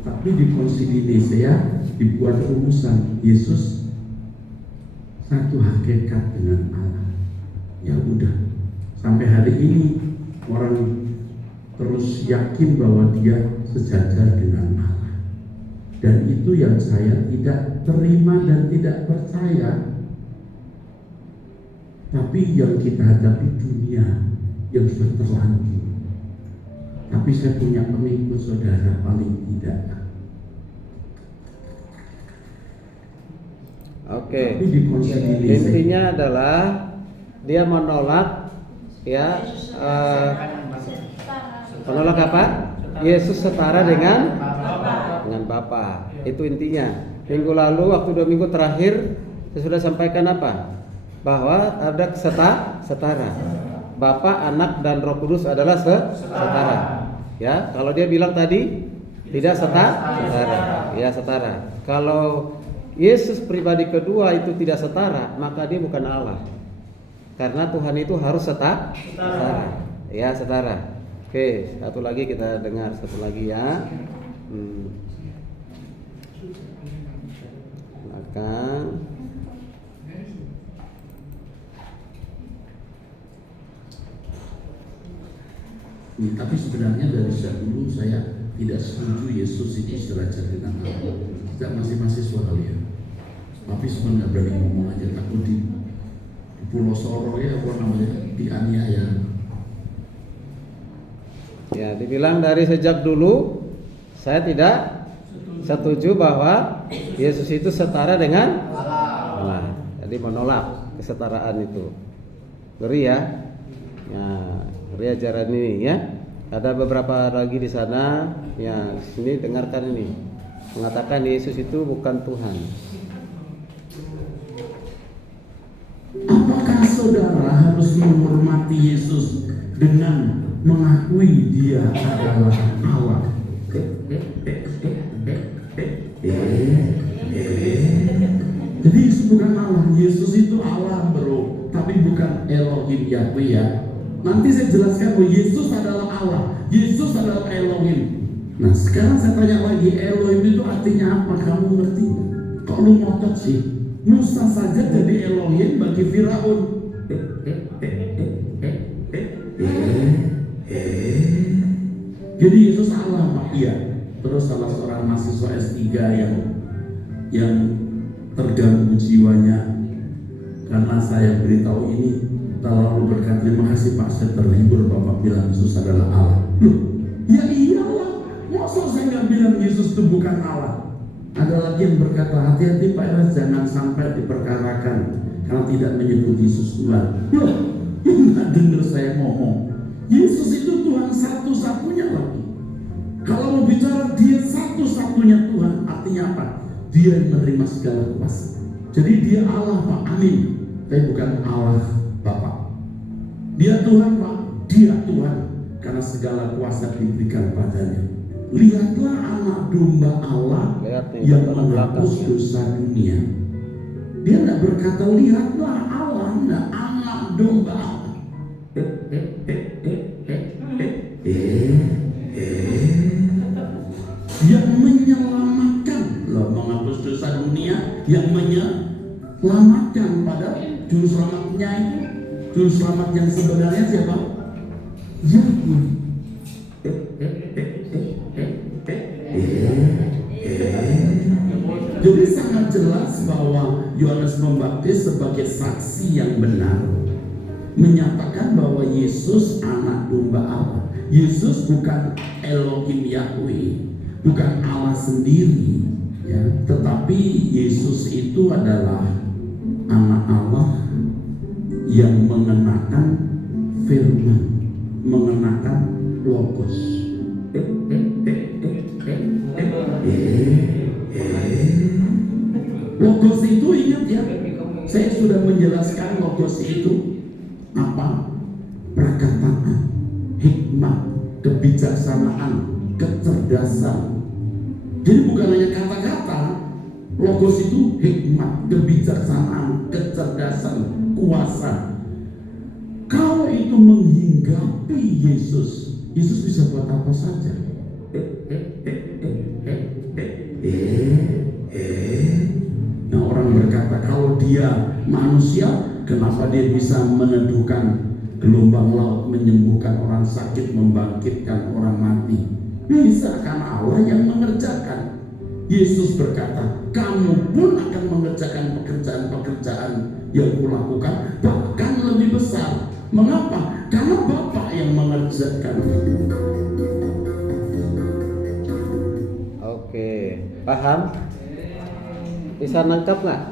Tapi di konsili Nicea dibuat rumusan Yesus satu hakikat dengan Allah. Ya udah, sampai hari ini orang terus yakin bahwa dia sejajar dengan Allah. Dan itu yang saya tidak terima dan tidak percaya. Tapi yang kita hadapi dunia yang sudah terlanjur. Tapi saya punya pengikut saudara paling tidak. Oke. Intinya adalah dia menolak menolak apa? Yesus setara dengan Bapa. Itu intinya. Minggu lalu waktu 2 minggu terakhir saya sudah sampaikan apa? Bahwa ada setara. Bapa, Anak dan Roh Kudus adalah setara. Ya, kalau dia bilang tadi tidak setara. Ya, setara. Kalau Yesus pribadi kedua itu tidak setara, maka dia bukan Allah. Karena Tuhan itu harus setara. Ya, setara. Oke, satu lagi kita dengar satu lagi ya. Silakan. Tapi sebenarnya dari dahulu saya tidak setuju Yesus itu sejajar dengan Allah. Kita masih mahasiswa kali ya. Tapi sebenarnya nggak berani ngomong aja, takut di Pulau Soro ya apa namanya dianiaya. Ya, dibilang dari sejak dulu saya tidak setuju bahwa Yesus itu setara dengan Allah. Jadi menolak kesetaraan itu. Ngeri ya. Ya, ngeri ajaran ini ya. Ada beberapa lagi di sana, ya sini dengarkan ini. Mengatakan Yesus itu bukan Tuhan. Apakah saudara harus menghormati Yesus dengan mengakui dia adalah Allah? Jadi Yesus bukan Allah, Yesus itu Allah bro, tapi bukan Elohim Yahweh ya. Nanti saya jelaskan bahwa Yesus adalah Allah, Yesus adalah Elohim. Nah sekarang saya tanya lagi, Elohim itu artinya apa? Kamu ngerti nggak? Kok lu ngotot sih? Musa saja jadi Elohim bagi Firaun. Jadi Yesus Allah Pak? Iya. Terus salah seorang mahasiswa S3 yang terganggu jiwanya karena saya beritahu ini, lalu berkata, terima kasih Pak, saya terhibur Bapak bilang Yesus adalah Allah. Loh, ya iyalah, masa saya nggak bilang Yesus itu bukan Allah? Ada lagi yang berkata, hati-hati Pak Eras, jangan sampai diperkarakan karena tidak menyebut Yesus Tuhan. Loh, nggak dengar saya ngomong. Yesus itu Tuhan satu-satunya lagi. Kalau mau bicara dia satu-satunya Tuhan, artinya apa? Dia yang menerima segala kuasa. Jadi dia Allah Pak, amin. Tapi bukan Allah Bapa. Dia Tuhan Pak, dia Tuhan. Karena segala kuasa diberikan padanya. Lihatlah anak domba Allah yang menghapus dosa dunia. Dia tidak berkata lihatlah Allah, enggak, anak domba Allah. Yang menyelamatkan, loh, menghapus dosa dunia, yang menyelamatkan. Pada juru selamatnya itu, juru selamat yang sebenarnya siapa? Yahweh. Jadi sangat jelas bahwa Yohanes Pembaptis sebagai saksi yang benar menyatakan bahwa Yesus anak domba Allah. Yesus bukan Elohim Yahweh, bukan Allah sendiri, ya, tetapi Yesus itu adalah anak Allah yang mengenakan firman, mengenakan logos. Logos itu ingat ya, saya sudah menjelaskan logos itu apa? Perkataan, hikmat, kebijaksanaan, kecerdasan. Jadi bukan hanya kata-kata. Logos itu hikmat, kebijaksanaan, kecerdasan, kuasa. Kalau itu menghinggapi Yesus, Yesus bisa buat apa saja. dia manusia, kenapa dia bisa meneduhkan gelombang laut, menyembuhkan orang sakit, membangkitkan orang mati? Bisa, karena Allah yang mengerjakan. Yesus berkata, kamu pun akan mengerjakan pekerjaan-pekerjaan yang kulakukan, bahkan lebih besar. Mengapa? Karena Bapa yang mengerjakan. Oke, paham? Bisa nangkap nggak?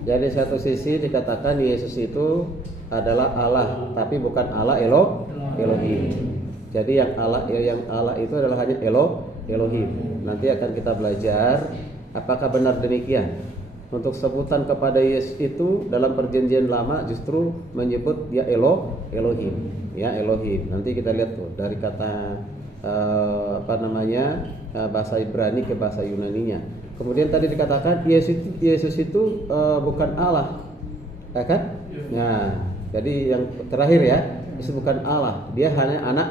Jadi satu sisi dikatakan Yesus itu adalah Allah, tapi bukan Allah Elohim. Jadi yang Allah itu adalah hanya Elohim. Nanti akan kita belajar apakah benar demikian. Untuk sebutan kepada Yesus itu dalam perjanjian lama justru menyebut dia Elohim, ya Elohim. Nanti kita lihat tuh dari kata bahasa Ibrani ke bahasa Yunaninya. Kemudian tadi dikatakan Yesus itu bukan Allah, ya kan? Nah, jadi yang terakhir ya, Yesus bukan Allah, dia hanya anak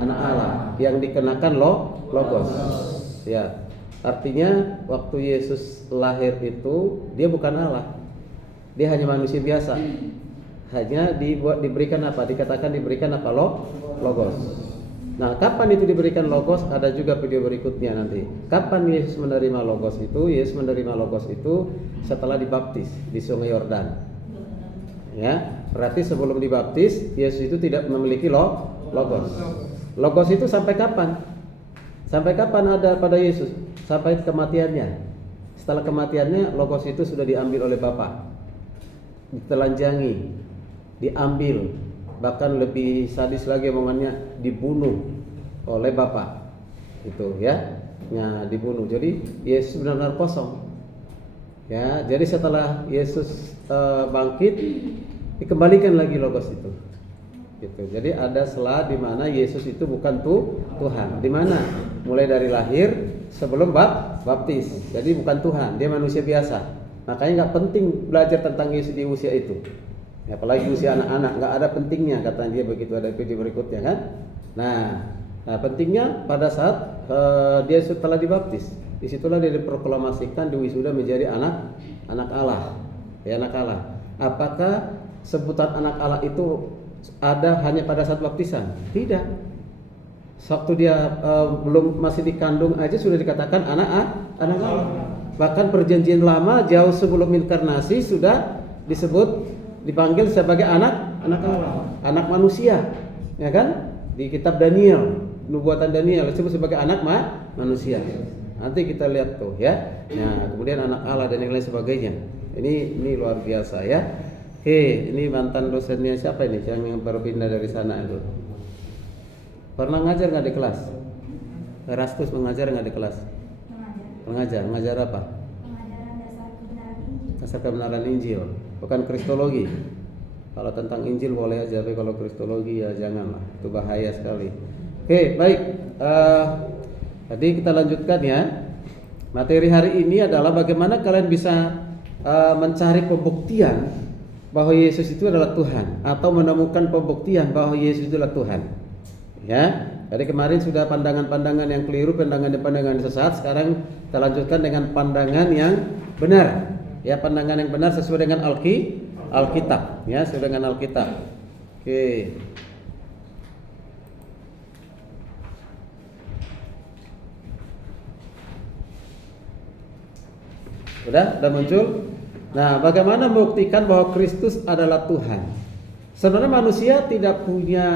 Allah yang dikenakan logos. Ya, artinya waktu Yesus lahir itu dia bukan Allah, dia hanya manusia biasa. Hanya diberikan apa? Dikatakan diberikan apa? Logos. Nah, kapan itu diberikan logos? Ada juga video berikutnya nanti. Kapan Yesus menerima logos itu? Yesus menerima logos itu setelah dibaptis di Sungai Yordan. Ya, berarti sebelum dibaptis Yesus itu tidak memiliki logos. Logos itu sampai kapan? Sampai kapan ada pada Yesus? Sampai kematiannya. Setelah kematiannya logos itu sudah diambil oleh Bapa, ditelanjangi, diambil, bahkan lebih sadis lagi omongannya, dibunuh oleh Bapa. Itu ya. Nah, dibunuh. Jadi Yesus benar-benar kosong. Ya, jadi setelah Yesus bangkit, dikembalikan lagi logos itu. Gitu. Jadi ada selah di mana Yesus itu bukan Tuhan. Di mana? Mulai dari lahir sebelum baptis. Jadi bukan Tuhan, dia manusia biasa. Makanya nggak penting belajar tentang Yesus di usia itu. Apalagi usia anak-anak, nggak ada pentingnya kata dia begitu. Ada video berikutnya kan. Nah, pentingnya pada saat dia setelah dibaptis, disitulah dia diproklamasikan, diwisuda menjadi anak Allah, ya anak Allah. Apakah sebutan anak Allah itu ada hanya pada saat baptisan? Tidak. Waktu dia belum masih dikandung aja sudah dikatakan anak Allah. Bahkan perjanjian lama jauh sebelum inkarnasi sudah dipanggil sebagai anak Allah, anak manusia, ya kan? Di kitab Daniel, nubuatan Daniel disebut sebagai anak manusia. Nanti kita lihat tuh ya. Nah, kemudian anak Allah dan yang lain sebagainya. Ini luar biasa ya. Oke, ini mantan dosennya siapa ini yang baru pindah dari sana itu? Pernah ngajar nggak di kelas? Erastus mengajar nggak di kelas? Mengajar apa? Pengajaran Dasar kebenaran Injil, bukan kristologi. Kalau tentang Injil boleh aja, tapi kalau kristologi ya janganlah, itu bahaya sekali. Oke, baik. Tadi kita lanjutkan ya. Materi hari ini adalah bagaimana kalian bisa mencari pembuktian bahwa Yesus itu adalah Tuhan, atau menemukan pembuktian bahwa Yesus itu adalah Tuhan. Ya, jadi kemarin sudah pandangan-pandangan yang keliru, pandangan-pandangan sesat. Sekarang kita lanjutkan dengan pandangan yang benar. Ya, pandangan yang benar sesuai dengan Alkitab. Ya, sesuai dengan Alkitab. Oke. Sudah muncul? Nah, bagaimana membuktikan bahwa Kristus adalah Tuhan? Sebenarnya manusia tidak punya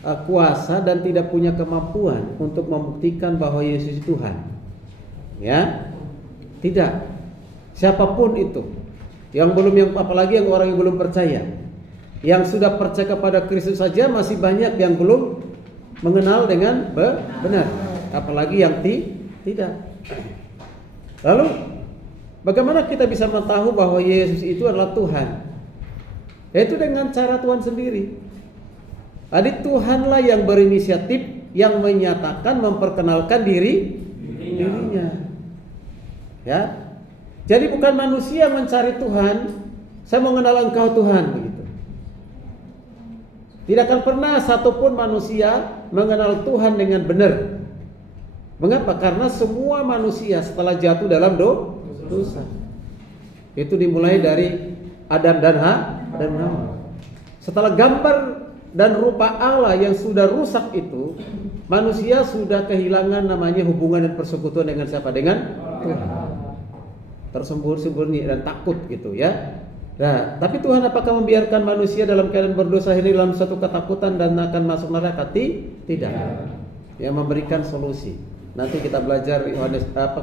kuasa dan tidak punya kemampuan untuk membuktikan bahwa Yesus Tuhan. Ya, tidak. Siapapun itu, apalagi yang orang yang belum percaya, yang sudah percaya kepada Kristus saja masih banyak yang belum mengenal dengan benar, apalagi yang tidak. Lalu bagaimana kita bisa mengetahui bahwa Yesus itu adalah Tuhan? Yaitu dengan cara Tuhan sendiri. Jadi Tuhanlah yang berinisiatif, yang menyatakan, memperkenalkan dirinya. Ya. Jadi bukan manusia mencari Tuhan, saya mau mengenal Engkau Tuhan begitu. Tidak akan pernah satupun manusia mengenal Tuhan dengan benar. Mengapa? Karena semua manusia setelah jatuh dalam dosa. Itu dimulai dari Adam dan Hawa. Setelah gambar dan rupa Allah yang sudah rusak itu, manusia sudah kehilangan namanya hubungan dan persekutuan dengan siapa? Dengan Tuhan. Tersembunyi dan takut gitu ya. Nah, tapi Tuhan apakah membiarkan manusia dalam keadaan berdosa ini dalam satu ketakutan dan akan masuk neraka? Tidak. Yang memberikan solusi. Nanti kita belajar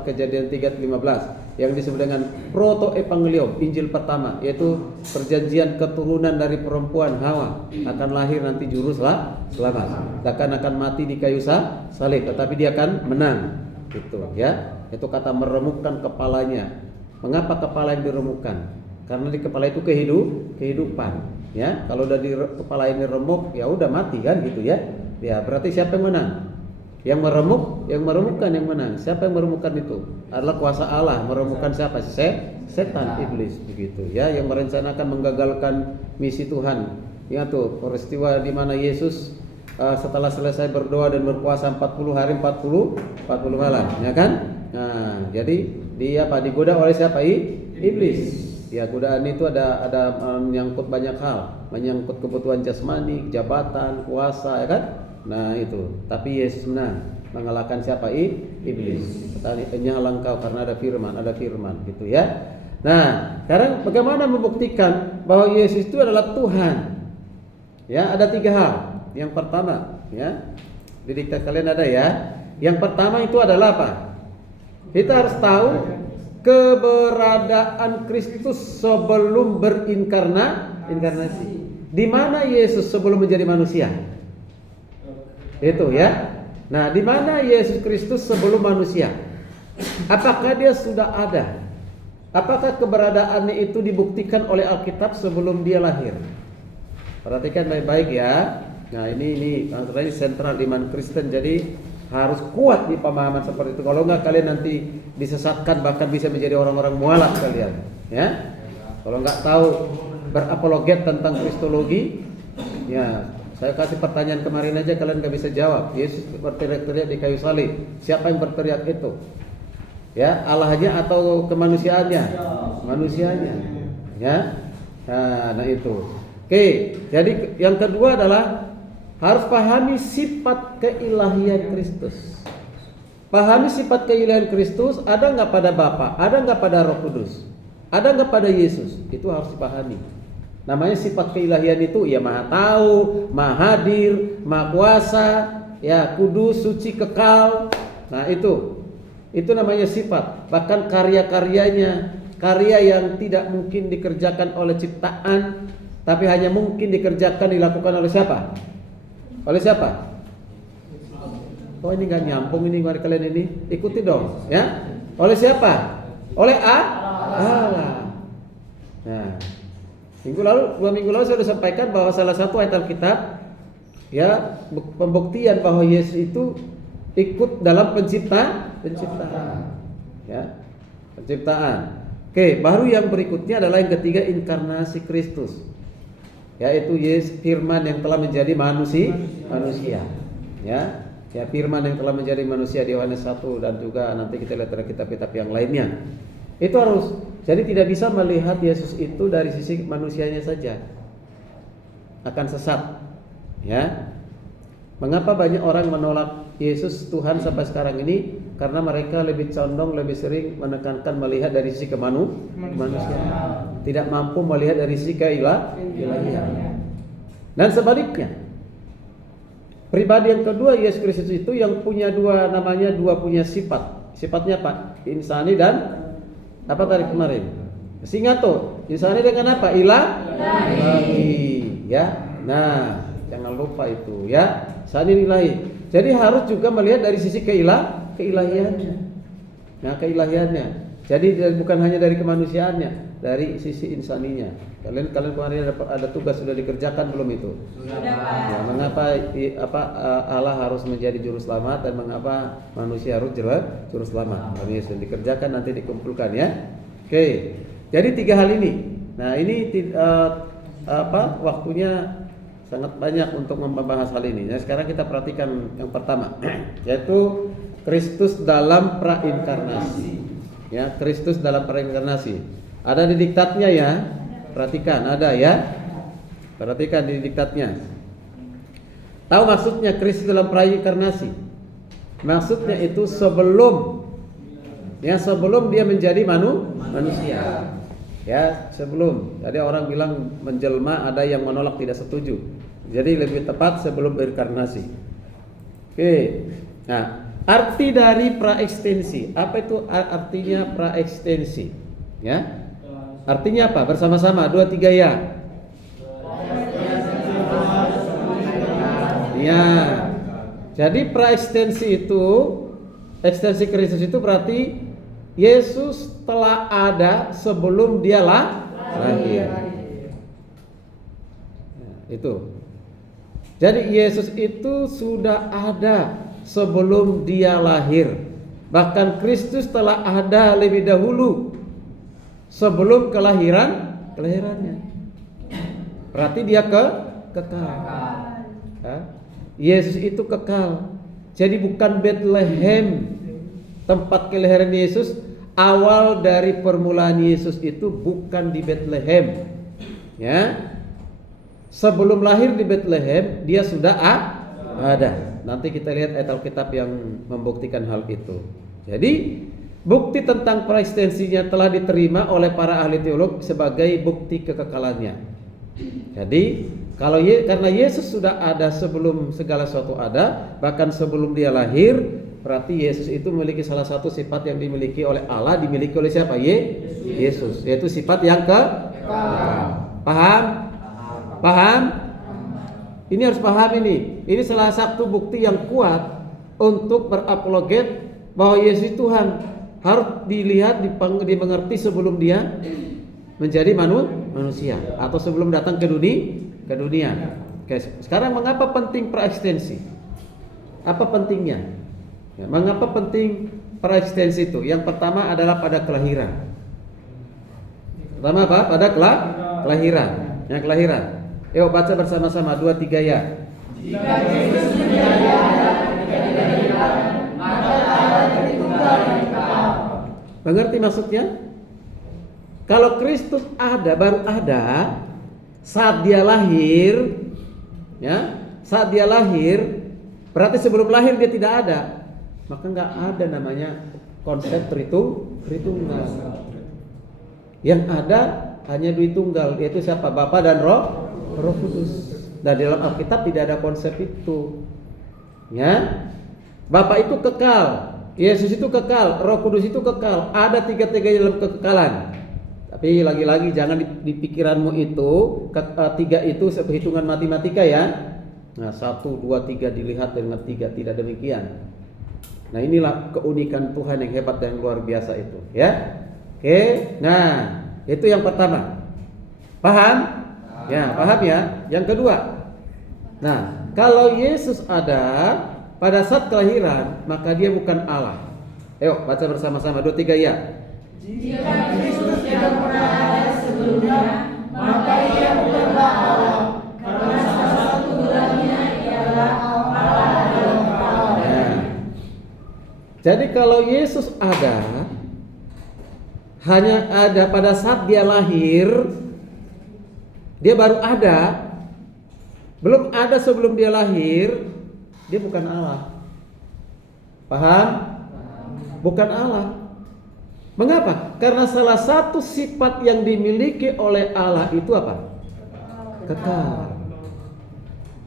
Kejadian 3:15 yang disebut dengan proto-evangelium, Injil pertama, yaitu perjanjian keturunan dari perempuan Hawa akan lahir nanti juru selamat. Akan mati di kayu salib, tetapi dia akan menang. Gitu ya. Itu kata meremukkan kepalanya. Mengapa kepala yang diremukkan? Karena di kepala itu kehidupan. Ya, kalau udah di kepala ini remuk, ya udah mati kan gitu ya. Ya, berarti siapa yang menang? Yang meremukkan yang menang. Siapa yang meremukkan itu? Adalah kuasa Allah. Meremukkan siapa? Setan, iblis begitu ya, yang merencanakan menggagalkan misi Tuhan. Ya tuh, peristiwa di mana Yesus setelah selesai berdoa dan berpuasa 40 hari 40 malam, ya kan? Nah, jadi dia digoda oleh siapa? Iblis. Ya, godaan itu ada menyangkut banyak hal, menyangkut kebutuhan jasmani, jabatan, kuasa, ya kan? Nah itu, tapi Yesus mengalahkan siapa? Iblis. Nyala engkau karena ada firman gitu ya. Nah, sekarang bagaimana membuktikan bahwa Yesus itu adalah Tuhan? Ya, ada 3 hal. Yang pertama, ya, di diktat kalian ada ya. Yang pertama itu adalah apa? Kita harus tahu keberadaan Kristus sebelum inkarnasi. Di mana Yesus sebelum menjadi manusia? Itu ya. Nah, di mana Yesus Kristus sebelum manusia? Apakah dia sudah ada? Apakah keberadaannya itu dibuktikan oleh Alkitab sebelum dia lahir? Perhatikan baik-baik ya. Nah, ini sentral iman Kristen, jadi harus kuat di pemahaman seperti itu. Kalau enggak kalian nanti disesatkan, bahkan bisa menjadi orang-orang mualaf kalian, ya. Kalau enggak tahu berapologet tentang kristologi, ya, saya kasih pertanyaan kemarin aja kalian enggak bisa jawab. Yesus berteriak-teriak di kayu salib. Siapa yang berteriak itu? Ya, Allahnya atau kemanusiaannya? Manusianya. Ya. Nah, itu. Oke, jadi yang kedua adalah harus pahami sifat keilahian Kristus. Pahami sifat keilahian Kristus ada nggak pada Bapa, ada nggak pada Roh Kudus, ada nggak pada Yesus? Itu harus dipahami. Namanya sifat keilahian itu ya Maha Tahu, Maha Hadir, Maha Kuasa, ya kudus, suci, kekal. Nah itu namanya sifat. Bahkan karya-karyanya, karya yang tidak mungkin dikerjakan oleh ciptaan, tapi hanya mungkin dilakukan oleh siapa? Oleh siapa? Oh ini nggak nyambung ini kalian ini, ikuti dong, ya. Oleh siapa? Oleh Allah. Nah, 2 minggu lalu saya sudah sampaikan bahwa salah satu ayat Alkitab, ya, pembuktian bahwa Yesus itu ikut dalam penciptaan, ya, penciptaan. Oke, baru yang berikutnya adalah yang ketiga, inkarnasi Kristus. Yaitu Yesus firman yang telah menjadi manusia. Ya, firman yang telah menjadi manusia di Yohanes 1 dan juga nanti kita lihat dari kitab-kitab yang lainnya. Itu harus. Jadi tidak bisa melihat Yesus itu dari sisi manusianya saja. Akan sesat. Ya. Mengapa banyak orang menolak Yesus Tuhan sampai sekarang ini? Karena mereka lebih condong, lebih sering menekankan melihat dari sisi kemanusiaan, tidak mampu melihat dari sisi keilahian. Dan sebaliknya, pribadi yang kedua Yesus Kristus itu yang punya dua punya sifat. Sifatnya apa? Insani dan apa tadi kemarin? Ingat tuh, insani dengan apa? Ilahi. Ya. Nah, jangan lupa itu ya. Insani ilahi. Jadi harus juga melihat dari sisi keilahiannya. Nah, keilahiannya. Jadi bukan hanya dari kemanusiaannya, dari sisi insaninya. Kalian kemarin ada tugas sudah dikerjakan belum itu? Sudah. Ya, mengapa Allah harus menjadi juru selamat dan mengapa manusia harus juru selamat? Ini sudah dikerjakan, nanti dikumpulkan ya. Oke. Jadi 3 hal ini. Nah, ini waktunya sangat banyak untuk membahas hal ini. Nah, sekarang kita perhatikan yang pertama, yaitu Kristus dalam prainkarnasi. Ya, Kristus dalam prainkarnasi. Ada di diktatnya ya. Perhatikan, ada ya. Perhatikan di diktatnya. Tahu maksudnya Kristus dalam prainkarnasi? Maksudnya itu sebelum dia menjadi manusia. Ya, sebelum. Jadi orang bilang menjelma, ada yang menolak, tidak setuju. Jadi lebih tepat sebelum berinkarnasi. Oke. Nah, arti dari praekstensi. Apa itu artinya praekstensi? Ya. Artinya apa? Bersama-sama 2 3 ya. Ya. Jadi praekstensi itu, ekstensi Kristus itu berarti Yesus telah ada sebelum dia lahir. Itu. Jadi Yesus itu sudah ada sebelum dia lahir. Bahkan Kristus telah ada lebih dahulu sebelum kelahirannya. Berarti dia kekal. Yesus itu kekal. Jadi bukan Bethlehem tempat kelahiran Yesus. Awal dari permulaan Yesus itu bukan di Bethlehem. Ya. Sebelum lahir di Bethlehem dia sudah ada. Nanti kita lihat ayat Alkitab yang membuktikan hal itu. Jadi bukti tentang praekstensinya telah diterima oleh para ahli teolog sebagai bukti kekekalannya. Jadi karena Yesus sudah ada sebelum segala sesuatu ada, bahkan sebelum dia lahir, berarti Yesus itu memiliki salah satu sifat yang dimiliki oleh Allah, dimiliki oleh siapa? Yesus, yaitu sifat yang kekal. Paham? Ini harus paham ini. Ini salah satu bukti yang kuat untuk berapologet bahwa Yesus Tuhan. Harus dilihat, dimengerti sebelum dia menjadi manusia atau sebelum datang ke dunia. Oke, sekarang mengapa penting praekstensi? Apa pentingnya? Ya, mengapa penting praekstensi itu? Yang pertama adalah pada kelahiran. Pertama apa? Pada kelahiran. Yang kelahiran. Yuk baca bersama-sama 2 3 ya. Jika Yesus menjadi ada ketika dilahirkan, maka Allah Tritunggal yang kekal. Mengerti maksudnya? Kalau Kristus ada, baru ada saat dia lahir, ya. Saat dia lahir, berarti sebelum lahir dia tidak ada. Maka nggak ada namanya konsep Tritunggal. Yang ada hanya Duitunggal, yaitu siapa? Bapa dan Roh Kudus. Dan dalam Alkitab tidak ada konsep itu. Ya. Bapa itu kekal, Yesus itu kekal, Roh Kudus itu kekal. Ada tiga-tiganya dalam kekekalan. Tapi lagi-lagi jangan di pikiranmu itu tiga itu perhitungan matematika ya. Nah 1, 2, 3 dilihat dengan 3, tidak demikian. Nah inilah keunikan Tuhan yang hebat dan luar biasa itu ya. Oke, nah itu yang pertama. Paham? Ya, paham ya. Yang kedua, nah kalau Yesus ada pada saat kelahiran, maka dia bukan Allah. Ayo baca bersama-sama 2 3 ya. Jika Kristus tidak pernah ada sebelumnya, maka ia bukanlah Allah, karena salah satu gelarnya ialah Allah yang kekal. Jadi kalau Yesus ada, hanya ada pada saat dia lahir, dia baru ada, belum ada sebelum dia lahir, dia bukan Allah. Paham? Bukan Allah. Mengapa? Karena salah satu sifat yang dimiliki oleh Allah itu apa? Kekal.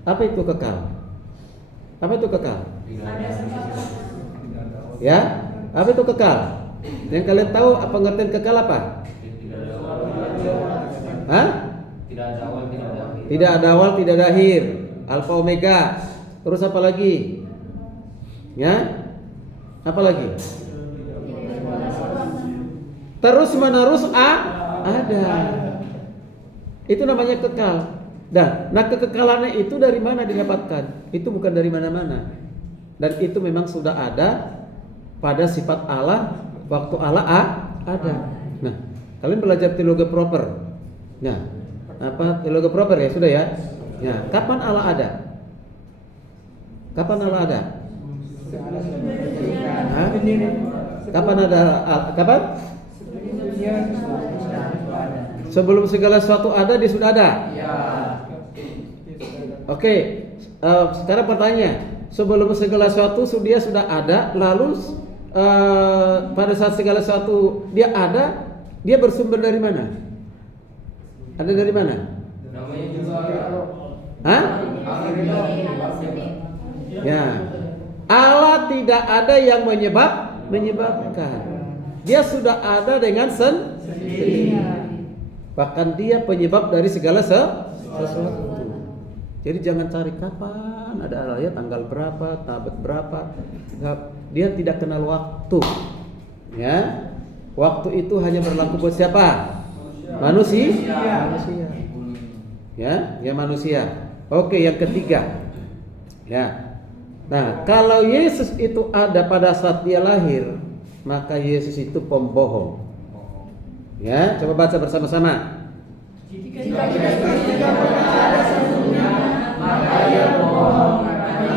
Apa itu kekal? Apa itu kekal? Ya? Apa itu kekal? Yang kalian tahu apa pengertian kekal apa? Hah? Tidak ada awal, tidak ada akhir. Alfa Omega. Terus apa lagi? Ya? Apa lagi? Terus menerus ada. Itu namanya kekal. Nah kekekalannya itu dari mana didapatkan? Itu bukan dari mana-mana. Dan itu memang sudah ada pada sifat Allah waktu Allah ada. Nah, kalian belajar teologi proper. Nah, apa teologi proper ya? Sudah ya? Ya, kapan Allah ada? Kapan Allah ada? Hah? Kapan ada? Kapan? Sebelum segala sesuatu ada, dia sudah ada. Oke, sekarang pertanyaan, sebelum segala sesuatu dia sudah ada, lalu pada saat segala sesuatu dia ada, dia bersumber dari mana? Ada dari mana? Namanya juga Hah? Ya, Allah tidak ada yang menyebabkan. Dia sudah ada dengan sendiri. Bahkan dia penyebab dari segala sesuatu. Jadi jangan cari kapan ada Allah, ya tanggal berapa, abad berapa. Dia tidak kenal waktu. Ya, waktu itu hanya berlaku buat siapa? Manusia. Ya manusia. Oke, yang ketiga. Ya. Nah, kalau Yesus itu ada pada saat dia lahir, maka Yesus itu pembohong. Ya, coba baca bersama-sama. jika kita pernah ada sebelumnya, maka ia bohong,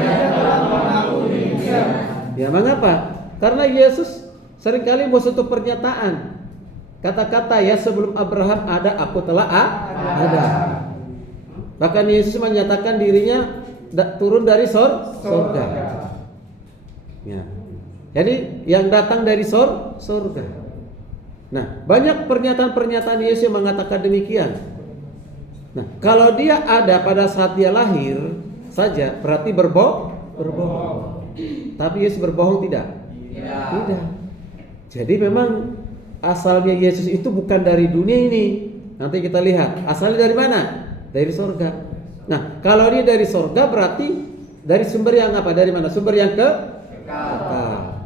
dia telah mengaku demikian. Ya, mengapa? Karena Yesus seringkali membuat suatu pernyataan. Kata-kata ya, sebelum Abraham ada, aku telah ada. Bahkan Yesus menyatakan dirinya turun dari surga. Ya. Jadi yang datang dari surga. Nah, banyak pernyataan-pernyataan Yesus yang mengatakan demikian. Nah, kalau dia ada pada saat dia lahir saja, berarti berbohong. Tapi Yesus berbohong tidak? Tidak. Jadi memang asalnya Yesus itu bukan dari dunia ini. Nanti kita lihat asalnya dari mana? Dari surga. Nah, kalau dia dari surga berarti dari sumber yang apa? Dari mana? Sumber yang kekal.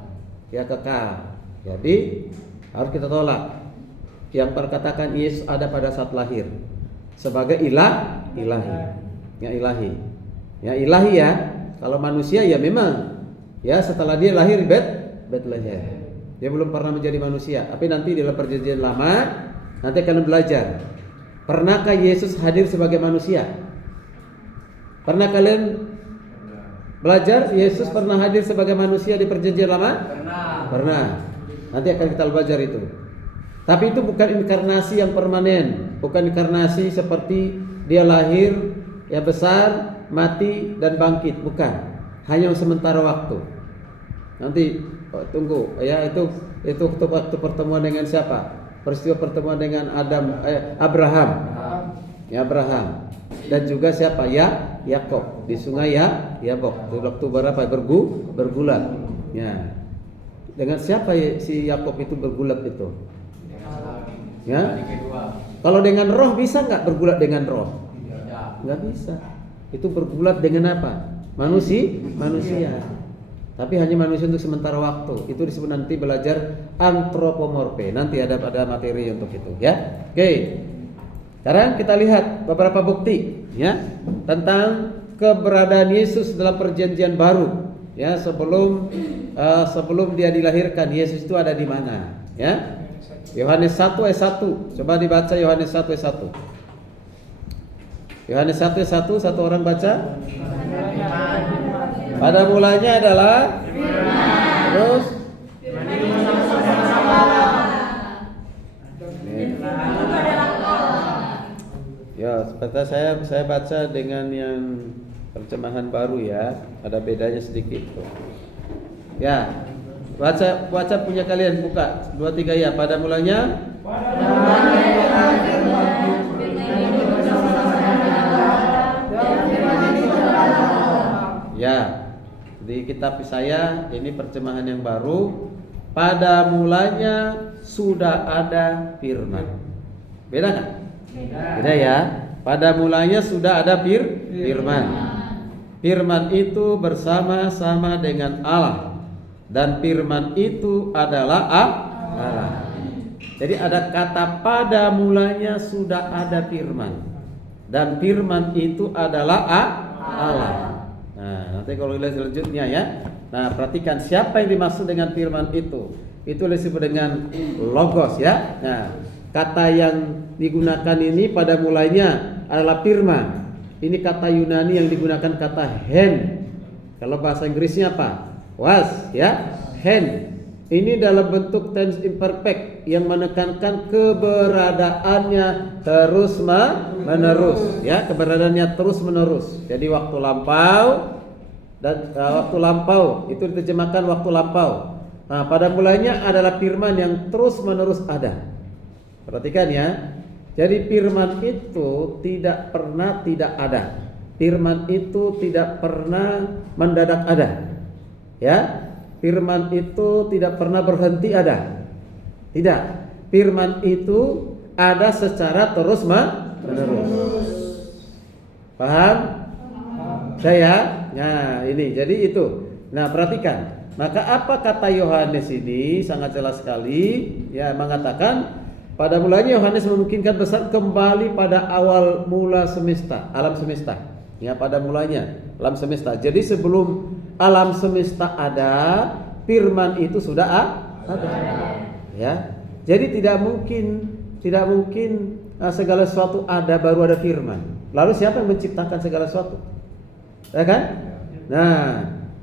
Ya, kekal. Jadi harus kita tolak yang perkatakan Yesus ada pada saat lahir sebagai ilahi. Ya, ilahi. Ya, ilahi ya. Kalau manusia ya memang ya setelah dia lahir di Bethlehem. Dia belum pernah menjadi manusia, tapi nanti dalam perjanjian lama nanti akan belajar. Pernahkah Yesus hadir sebagai manusia? Pernah kalian belajar Yesus pernah hadir sebagai manusia di perjanjian lama? Pernah. Nanti akan kita belajar itu. Tapi itu bukan inkarnasi yang permanen, bukan inkarnasi seperti dia lahir, ya besar, mati dan bangkit, bukan. Hanya sementara waktu. Nanti tunggu ya, itu waktu pertemuan dengan siapa? Peristiwa pertemuan dengan Abraham. Ya, Abraham. Dan juga siapa? Ya, Yakob di sungai Yabok. Waktu berapa? Bergulat. Ya. Dengan siapa si Yakob itu bergulat itu? Ya. Kalau dengan roh bisa nggak bergulat dengan roh? Nggak bisa. Itu bergulat dengan apa? Manusia. Tapi hanya manusia untuk sementara waktu. Itu disebut nanti belajar antropomorfe. Nanti ada materi untuk itu, ya. Oke. Sekarang kita lihat beberapa bukti, ya, tentang keberadaan Yesus dalam perjanjian baru. Ya, sebelum dia dilahirkan, Yesus itu ada di mana? Ya. Yohanes 1 ayat 1. Coba dibaca Yohanes 1 ayat 1. Yohanes 1 ayat 1, satu orang baca. Pada mulanya adalah terus ya, seperti saya baca dengan yang terjemahan baru ya, ada bedanya sedikit. Ya, baca punya kalian, buka 2-3 ya. Pada mulanya ya, di kitab saya ini terjemahan yang baru. Pada mulanya sudah ada firman. Beda nggak? Beda ya. Pada mulanya sudah ada firman. Firman itu bersama-sama dengan Allah, dan firman itu adalah Allah. Jadi ada kata pada mulanya sudah ada firman, dan firman itu adalah Allah. Nah, nanti kalau lihat selanjutnya ya. Nah, perhatikan siapa yang dimaksud dengan firman itu. Itu disebut dengan logos ya. Nah, kata yang digunakan ini pada mulanya adalah firman. Ini kata Yunani yang digunakan kata hen. Kalau bahasa Inggrisnya apa? Was ya, hen. Ini dalam bentuk tense imperfect yang menekankan keberadaannya terus menerus, ya, keberadaannya terus menerus. Jadi waktu lampau dan waktu lampau itu diterjemahkan waktu lampau. Nah, pada mulanya adalah firman yang terus menerus ada. Perhatikan ya. Jadi firman itu tidak pernah tidak ada. Firman itu tidak pernah mendadak ada. Ya. Firman itu tidak pernah berhenti ada. Tidak. Firman itu ada secara terus menerus. Paham? Saya? Nah, ini jadi itu. Nah, perhatikan. Maka apa kata Yohanes ini sangat jelas sekali, ya, mengatakan pada mulanya Yohanes memungkinkan besar kembali pada awal mula semesta, alam semesta. Ya, pada mulanya alam semesta. Jadi sebelum alam semesta ada, firman itu sudah ada. Ya. Jadi tidak mungkin segala sesuatu ada baru ada firman. Lalu siapa yang menciptakan segala sesuatu? Ya kan? Nah,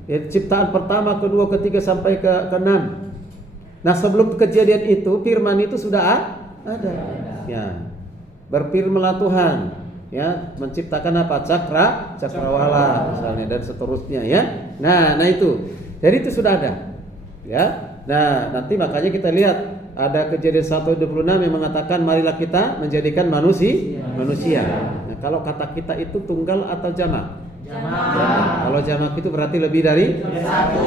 ya, ciptaan pertama, kedua, ketiga sampai ke-6. Nah, sebelum kejadian itu firman itu sudah ada. Ya. Berfirmanlah Tuhan, ya, menciptakan apa? Cakrawala misalnya dan seterusnya, ya. Nah itu. Jadi itu sudah ada. Ya. Nah, nanti makanya kita lihat ada Kejadian 1:26 yang mengatakan marilah kita menjadikan manusia. Nah, kalau kata kita itu tunggal atau jamak? Jamak. Kalau jamak itu berarti lebih dari satu.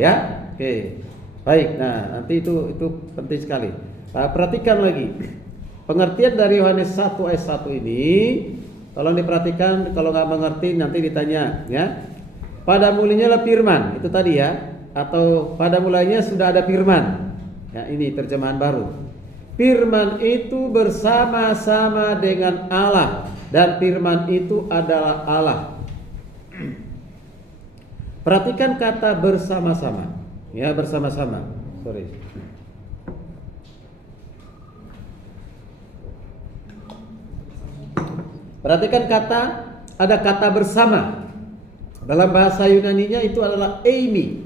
Ya. Oke. Baik. Nah, nanti itu penting sekali. Nah, perhatikan lagi. Pengertian dari Yohanes 1 ayat 1 ini tolong diperhatikan, kalau nggak mengerti nanti ditanya, ya. Pada mulanya lah firman, itu tadi ya. Atau pada mulanya sudah ada firman. Ya, ini terjemahan baru. Firman itu bersama-sama dengan Allah dan firman itu adalah Allah. Perhatikan kata bersama-sama. Ya, bersama-sama. Sorry. Perhatikan ada kata bersama. Dalam bahasa Yunaninya itu adalah eimi.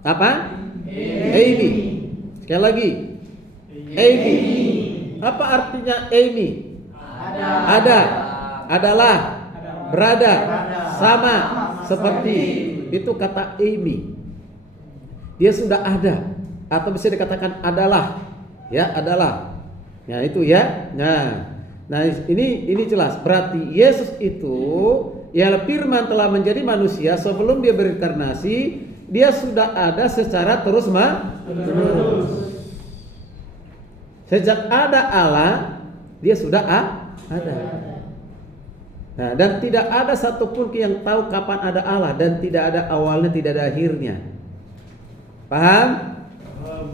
Apa? Eimi. Sekali lagi. Eimi. Apa artinya eimi? Ada. Adalah. Berada. Sama. Seperti. Itu kata eimi. Dia sudah ada. Atau bisa dikatakan adalah. Ya, adalah. Ya, itu ya. Nah, ini jelas. Berarti Yesus itu ialah firman telah menjadi manusia sebelum dia berinkarnasi, dia sudah ada secara terus menerus. Sejak ada Allah, dia sudah ada. Nah, dan tidak ada satupun yang tahu kapan ada Allah dan tidak ada awalnya, tidak ada akhirnya. Paham?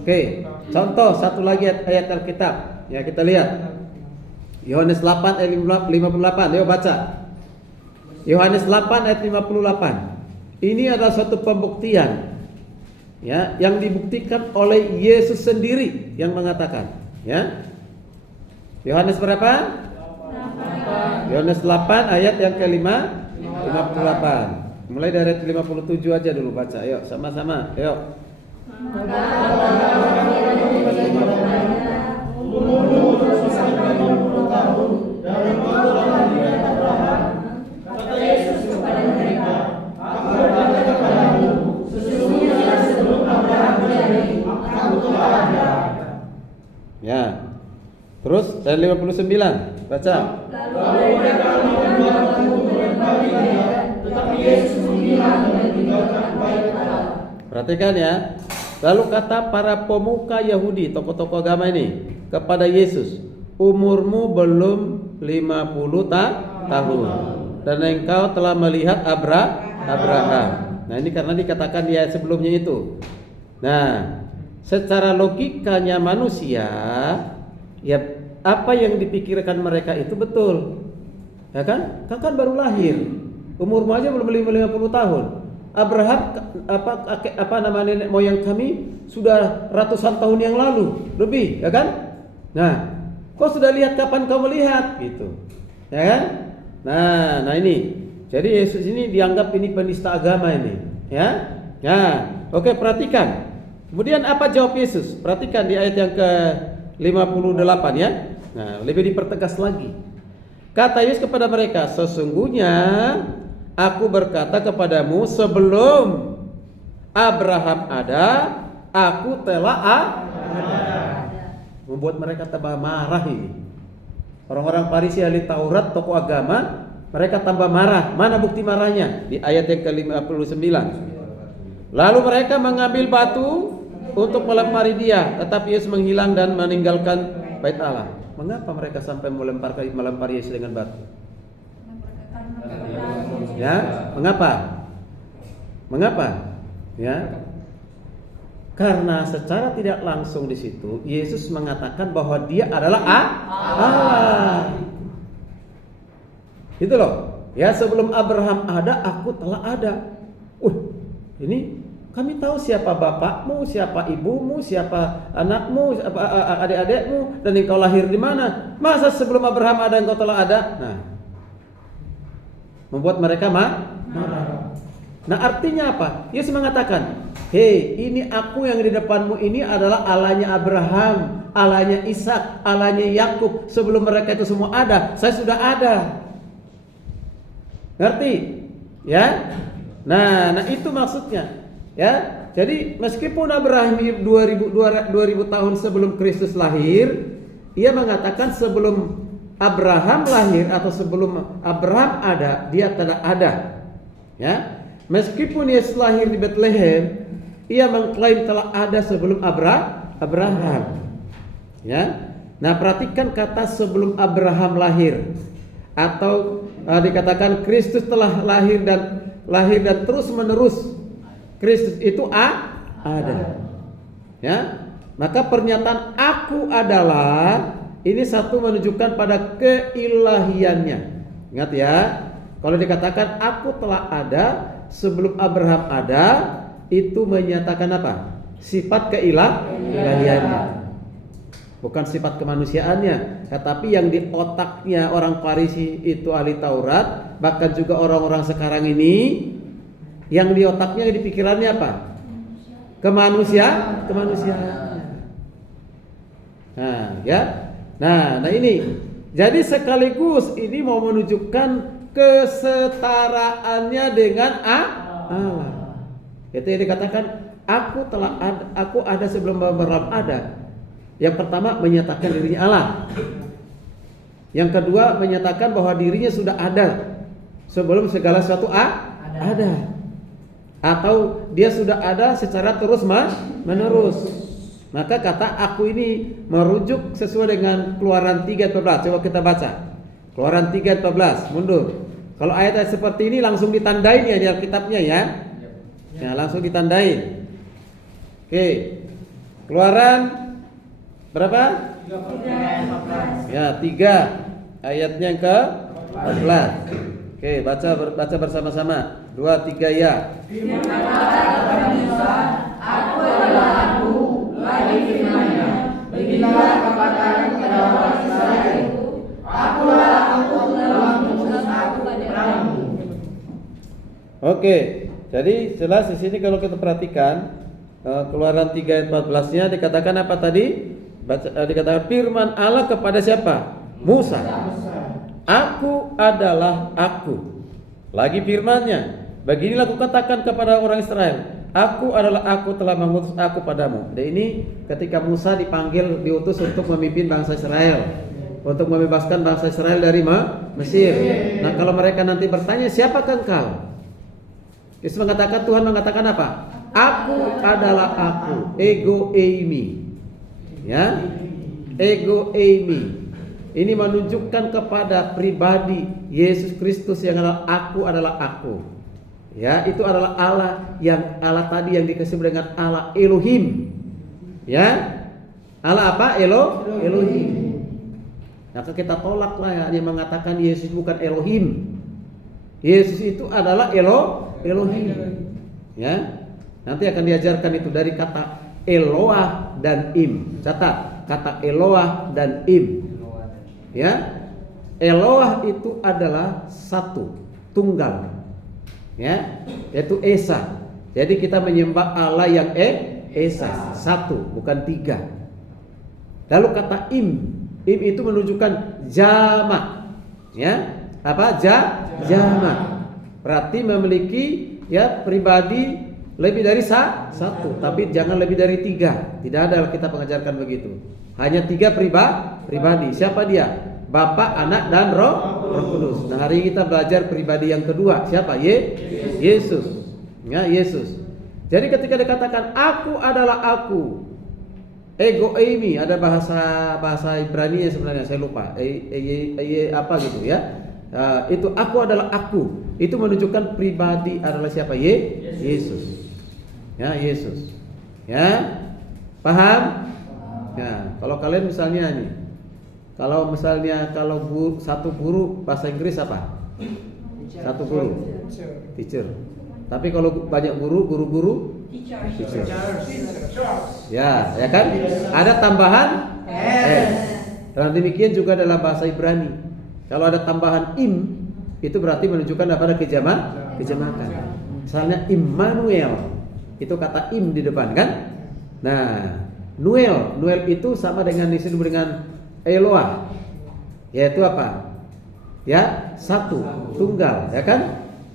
Oke. Contoh satu lagi ayat Alkitab. Ya, kita lihat. Yohanes 8 ayat 58. Ayo baca. Yohanes 8 ayat 58. Ini adalah suatu pembuktian, ya, yang dibuktikan oleh Yesus sendiri yang mengatakan, ya. Yohanes berapa? 8. Yohanes 8 ayat yang ke-58. Mulai dari ayat 57 aja dulu baca. Ayo sama-sama. Ayo. Dalam pengalaman dengan Abraham, kata Yesus kepada mereka, Aku berkata kepadamu, sesungguhnya sebelum Abraham menjadi, Aku telah ada. Ya. Terus ayat 59, baca. Lalu mereka meminta untuk kembali dia, tetapi Yesus menghilang dan meninggalkan bait Allah. Perhatikan ya. Lalu kata para pemuka Yahudi, tokoh-tokoh agama ini kepada Yesus, umurmu belum 50 tahun dan engkau telah melihat Abraham. Nah, ini karena dikatakan dia sebelumnya itu. Nah, secara logikanya manusia, ya, apa yang dipikirkan mereka itu betul. Ya kan? Kau kan baru lahir. Umurmu aja belum 50 tahun. Abraham apa nama nenek moyang kami sudah ratusan tahun yang lalu, lebih, ya kan? Nah, kau sudah lihat kapan kau melihat gitu. Ya kan? Nah ini. Jadi Yesus ini dianggap ini penista agama ini, ya. Nah, oke, perhatikan. Kemudian apa jawab Yesus? Perhatikan di ayat yang ke-58 ya. Nah, lebih dipertegas lagi. Kata Yesus kepada mereka, sesungguhnya aku berkata kepadamu, sebelum Abraham ada, aku telah ada. Membuat mereka tambah marah ini. Orang-orang Farisi, ahli Taurat, tokoh agama, mereka tambah marah. Mana bukti marahnya? Di ayat yang ke-59. Lalu mereka mengambil batu untuk melempari dia, tetapi Yesus menghilang dan meninggalkan bait Allah. Mengapa mereka sampai melempari Yesus dengan batu? Ya, mengapa? Mengapa? Ya, karena secara tidak langsung di situ Yesus mengatakan bahwa Dia adalah Allah. Itu loh. Ya, sebelum Abraham ada, aku telah ada. Ini kami tahu siapa bapakmu, siapa ibumu, siapa anakmu, siapa adik-adikmu, dan engkau lahir di mana. Masa sebelum Abraham ada engkau telah ada? Nah, membuat mereka marah. Nah, artinya apa? Yesus mengatakan, hei, ini aku yang di depanmu ini adalah Allahnya Abraham, Allahnya Ishak, Allahnya Yakub. Sebelum mereka itu semua ada, saya sudah ada. Ngerti? Ya? Nah itu maksudnya. Ya, jadi meskipun Abraham 2000 tahun sebelum Kristus lahir, ia mengatakan sebelum Abraham lahir atau sebelum Abraham ada, dia telah ada. Ya, meskipun Yesus lahir di Bethlehem, ia mengklaim telah ada sebelum Abraham. Ya, nah perhatikan kata sebelum Abraham lahir, atau dikatakan Kristus telah lahir dan terus menerus. Kristus itu ada. Ya. Maka pernyataan aku adalah ini satu menunjukkan pada keilahiannya. Ingat ya, kalau dikatakan aku telah ada sebelum Abraham ada, itu menyatakan apa? Sifat keilahiannya. Bukan sifat kemanusiaannya, tetapi yang di otaknya orang Farisi itu ahli Taurat, bahkan juga orang-orang sekarang ini, yang di otaknya, di pikirannya apa? Kemanusiaan. Nah, ya. Nah ini. Jadi sekaligus ini mau menunjukkan kesetaraannya dengan Allah. Itu yang dikatakan aku ada sebelum Abraham ada. Yang pertama menyatakan dirinya Allah. Yang kedua menyatakan bahwa dirinya sudah ada sebelum segala sesuatu ada. Atau dia sudah ada secara terus menerus. Maka kata aku ini merujuk sesuai dengan Keluaran 3:14. Coba kita baca. Keluaran 3:14, mundur. Kalau ayat-ayat seperti ini langsung ditandain ya di Alkitabnya ya. Ya, langsung ditandain. Oke. Keluaran berapa? 3. Ya, 3. Ayatnya yang ke-14. Oke, baca bersama-sama. 2, 3 ya. Aku adalah aku, lagi firman-Nya. Beginilah katakan kepada orang Israel, akulah aku telah mengutus aku kepadamu. Oke, jadi jelas di sini kalau kita perhatikan Keluaran 3 ayat 14-nya dikatakan apa tadi? Dikatakan firman Allah kepada siapa? Musa. Aku adalah aku. Lagi firman-Nya, beginilah aku katakan kepada orang Israel, aku adalah aku telah mengutus aku padamu. Dan ini ketika Musa dipanggil, diutus untuk memimpin bangsa Israel, untuk membebaskan bangsa Israel dari Mesir. Nah, kalau mereka nanti bertanya, siapakah engkau? Yesus mengatakan, Tuhan mengatakan apa? Aku adalah aku, ego eimi. Ya, ego eimi. Ini menunjukkan kepada pribadi Yesus Kristus yang adalah aku. Ya, itu adalah Allah tadi yang disebut dengan Allah Elohim. Ya, Allah apa? Elohim. Maka kita tolaklah ya, yang mengatakan Yesus bukan Elohim. Yesus itu adalah Elohim. Ya, nanti akan diajarkan itu dari kata Eloah dan Im. Catat kata Eloah dan Im. Ya, Eloah itu adalah satu, tunggal, ya, yaitu Esa. Jadi kita menyembah Allah yang Esa, satu, bukan tiga. Lalu kata im itu menunjukkan jamak, ya, apa? Jamak. Berarti memiliki ya pribadi lebih dari satu, tapi jangan lebih dari tiga. Tidak ada kita mengajarkan begitu. Hanya tiga pribadi. Siapa dia? Bapa, Anak, dan Roh Kudus. Nah, hari ini kita belajar pribadi yang kedua. Siapa? Yesus. Ya, Yesus. Jadi ketika dikatakan aku adalah aku, ego eimi, ada bahasa Ibrani sebenarnya saya lupa. Apa gitu ya? Itu aku adalah aku. Itu menunjukkan pribadi adalah siapa? Yesus. Ya, Yesus. Ya. Paham? Ya, kalau kalian misalnya nih, kalau satu guru bahasa Inggris apa? Satu guru. Teacher. Tapi kalau banyak guru teacher. Ya kan? Ada tambahan s. Dan demikian juga dalam bahasa Ibrani. Kalau ada tambahan im, itu berarti menunjukkan ada kejamakan. Misalnya Immanuel, itu kata im di depan kan? Nah, Noel itu sama dengan disebut dengan Eloah, yaitu apa? Ya, satu, tunggal, ya kan?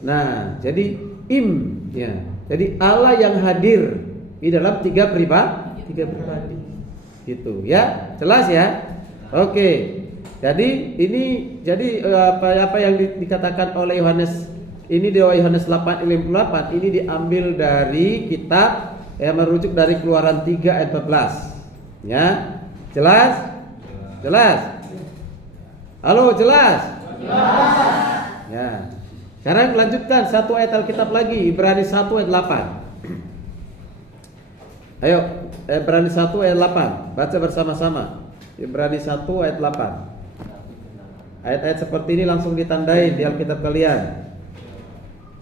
Nah, jadi im, ya. Jadi Allah yang hadir di dalam tiga pribadi, gitu, ya, jelas ya? Oke. Jadi ini apa yang dikatakan oleh Yohanes ini di Yohanes 8:58 ini diambil dari kitab yang merujuk dari Keluaran 3 ayat 14. Ya. Jelas? Halo, jelas? Ya. Sekarang lanjutkan satu ayat Alkitab lagi, Ibrani 1 ayat 8. Ayo, Ibrani 1 ayat 8. Baca bersama-sama. Ibrani 1 ayat 8. Ayat-ayat seperti ini langsung ditandai di Alkitab kalian.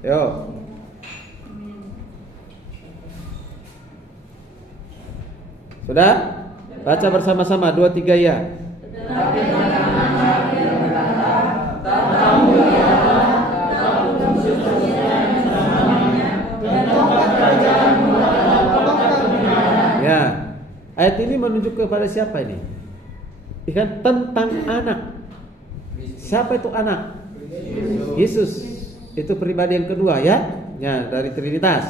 Yo. Sudah? Baca bersama-sama 2 3 ya. Ya. Ayat ini menunjuk kepada siapa ini? Ikan tentang anak. Siapa itu anak? Yesus. Itu pribadi yang kedua ya. Ya, dari Trinitas.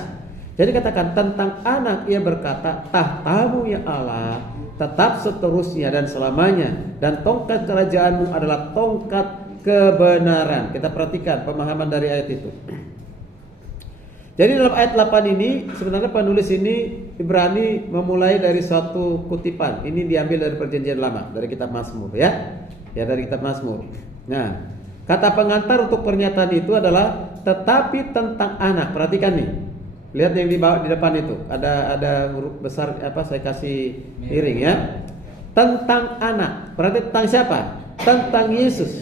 Jadi katakan tentang anak, ia berkata, tahtamu ya Allah tetap seterusnya dan selamanya, dan tongkat kerajaanmu adalah tongkat kebenaran. Kita perhatikan pemahaman dari ayat itu. Jadi dalam ayat 8 ini sebenarnya penulis ini Ibrani memulai dari suatu kutipan. Ini diambil dari Perjanjian Lama, dari kitab Mazmur ya. Ya, dari kitab Mazmur. Nah, kata pengantar untuk pernyataan itu adalah tetapi tentang anak. Perhatikan nih. Lihat yang di bawah di depan itu. Ada huruf besar apa saya kasih miring ya. Tentang anak. Berarti tentang siapa? Tentang Yesus.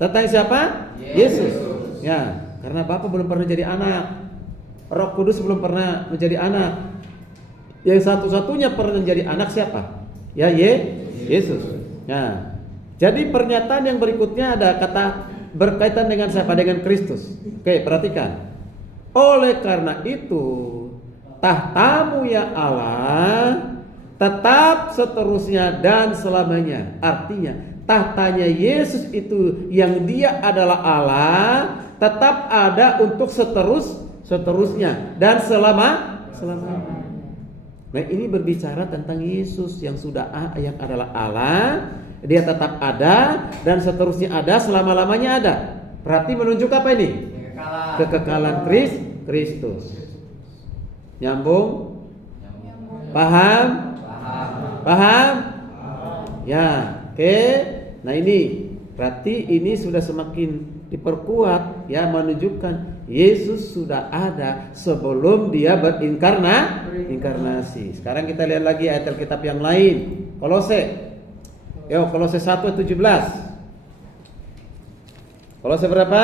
Tentang siapa? Yesus. Ya, karena Bapa belum pernah jadi anak. Roh Kudus belum pernah menjadi anak. Yang satu-satunya pernah menjadi anak siapa? Ya, Yesus. Nah, jadi pernyataan yang berikutnya ada kata berkaitan dengan siapa? Dengan Kristus. Oke, perhatikan. Oleh karena itu, tahtamu ya Allah tetap seterusnya dan selamanya. Artinya, tahtanya Yesus itu yang dia adalah Allah tetap ada untuk seterusnya dan selamanya. Nah, ini berbicara tentang Yesus yang yang adalah Allah, dia tetap ada dan seterusnya ada, selama-lamanya ada. Berarti menunjuk apa ini? Kekekalan Kristus. Nyambung? Paham? Ya, oke. Nah, ini berarti ini sudah semakin diperkuat ya, menunjukkan Yesus sudah ada sebelum dia berinkarnasi. Sekarang kita lihat lagi ayat Alkitab yang lain. Kolose. Yo, Kolose 1:17. Kolose berapa?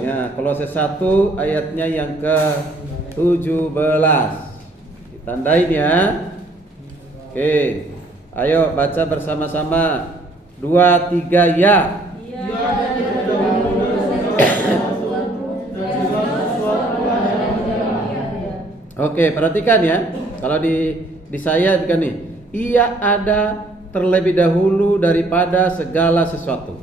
Ya, Kolose 1 ayatnya yang ke-17. Ditandain ya. Oke. Ayo baca bersama-sama. 2 3 ya. Oke, perhatikan ya. Kalau di saya kan nih, ia ada terlebih dahulu daripada segala sesuatu.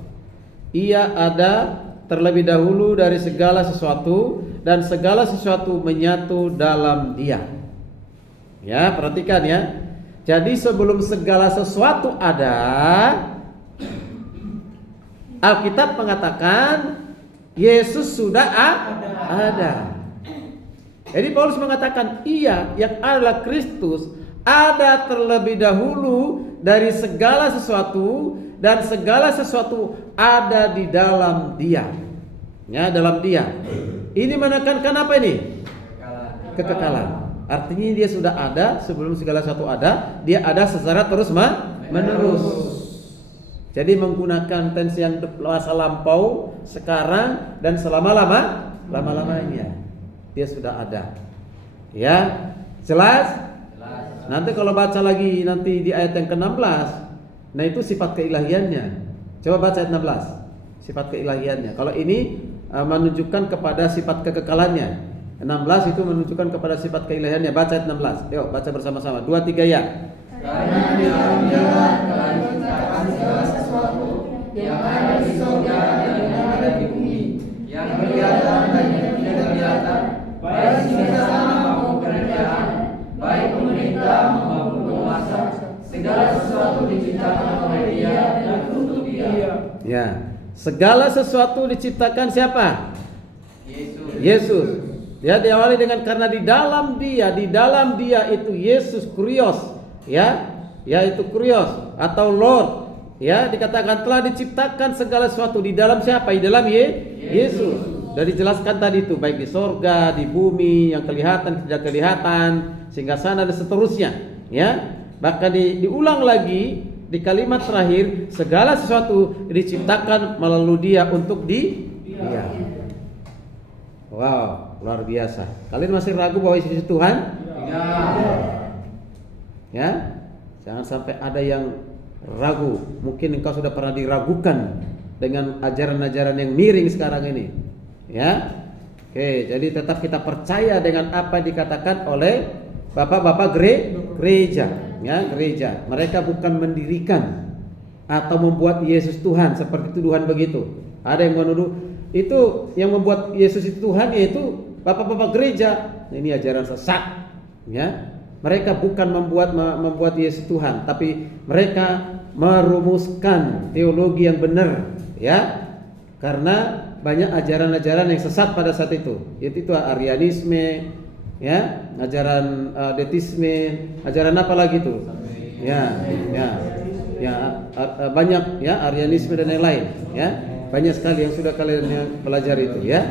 Ia ada terlebih dahulu dari segala sesuatu, dan segala sesuatu menyatu dalam Dia. Ya, perhatikan ya. Jadi sebelum segala sesuatu ada, Alkitab mengatakan Yesus sudah ada. Jadi Paulus mengatakan ia yang adalah Kristus ada terlebih dahulu dari segala sesuatu, dan segala sesuatu ada di dalam Dia. Ya, dalam Dia. Ini menekankan apa ini? Kekekalan. Artinya dia sudah ada sebelum segala sesuatu ada, dia ada secara terus menerus. Jadi menggunakan tensi yang masa lampau, sekarang, dan selama-lamanya. Dia sudah ada. Ya, jelas? Nanti kalau baca lagi nanti di ayat yang ke-16, nah itu sifat keilahiannya. Coba baca ayat 16. Sifat keilahiannya. Kalau ini menunjukkan kepada sifat kekekalannya. 16 itu menunjukkan kepada sifat keilahiannya. Baca ayat 16. Yuk, baca bersama-sama. 2, 3 ya. Karena di dalam Dia telah diciptakan segala sesuatu yang ada di surga dan yang ada di bumi, yang kelihatan dan yang tidak kelihatan, baik singasana maupun kerajaan, baik pemerintah maupun penguasa, segala sesuatu diciptakan oleh Dia dan untuk Dia. Ya, segala sesuatu diciptakan siapa? Yesus. Ya, diawali dengan karena di dalam Dia itu Yesus Kurios, ya, yaitu Kurios atau Lord. Ya, dikatakan telah diciptakan segala sesuatu di dalam siapa? Di dalam Yesus. Sudah dijelaskan tadi itu, baik di sorga, di bumi, yang kelihatan, tidak kelihatan, singgasana dan seterusnya. Ya, bahkan diulang lagi di kalimat terakhir, segala sesuatu diciptakan melalui Dia untuk Dia. Wow, luar biasa. Kalian masih ragu bahwa Yesus Tuhan? Ya, jangan sampai ada yang ragu. Mungkin engkau sudah pernah diragukan dengan ajaran-ajaran yang miring sekarang ini. Ya, oke. Jadi tetap kita percaya dengan apa yang dikatakan oleh bapak-bapak gereja. Ya, gereja. Mereka bukan mendirikan atau membuat Yesus Tuhan seperti tuduhan begitu. Ada yang menuduh itu yang membuat Yesus itu Tuhan, yaitu bapak-bapak gereja. Ini ajaran sesat. Ya, mereka bukan membuat Yesus Tuhan, tapi mereka merumuskan teologi yang benar, ya. Karena banyak ajaran-ajaran yang sesat pada saat itu, yaitu Arianisme, ya, ajaran detisme, ajaran apa lagi itu? Ya, banyak ya, Arianisme dan lain-lain, ya. Banyak sekali yang sudah kalian pelajari itu, ya.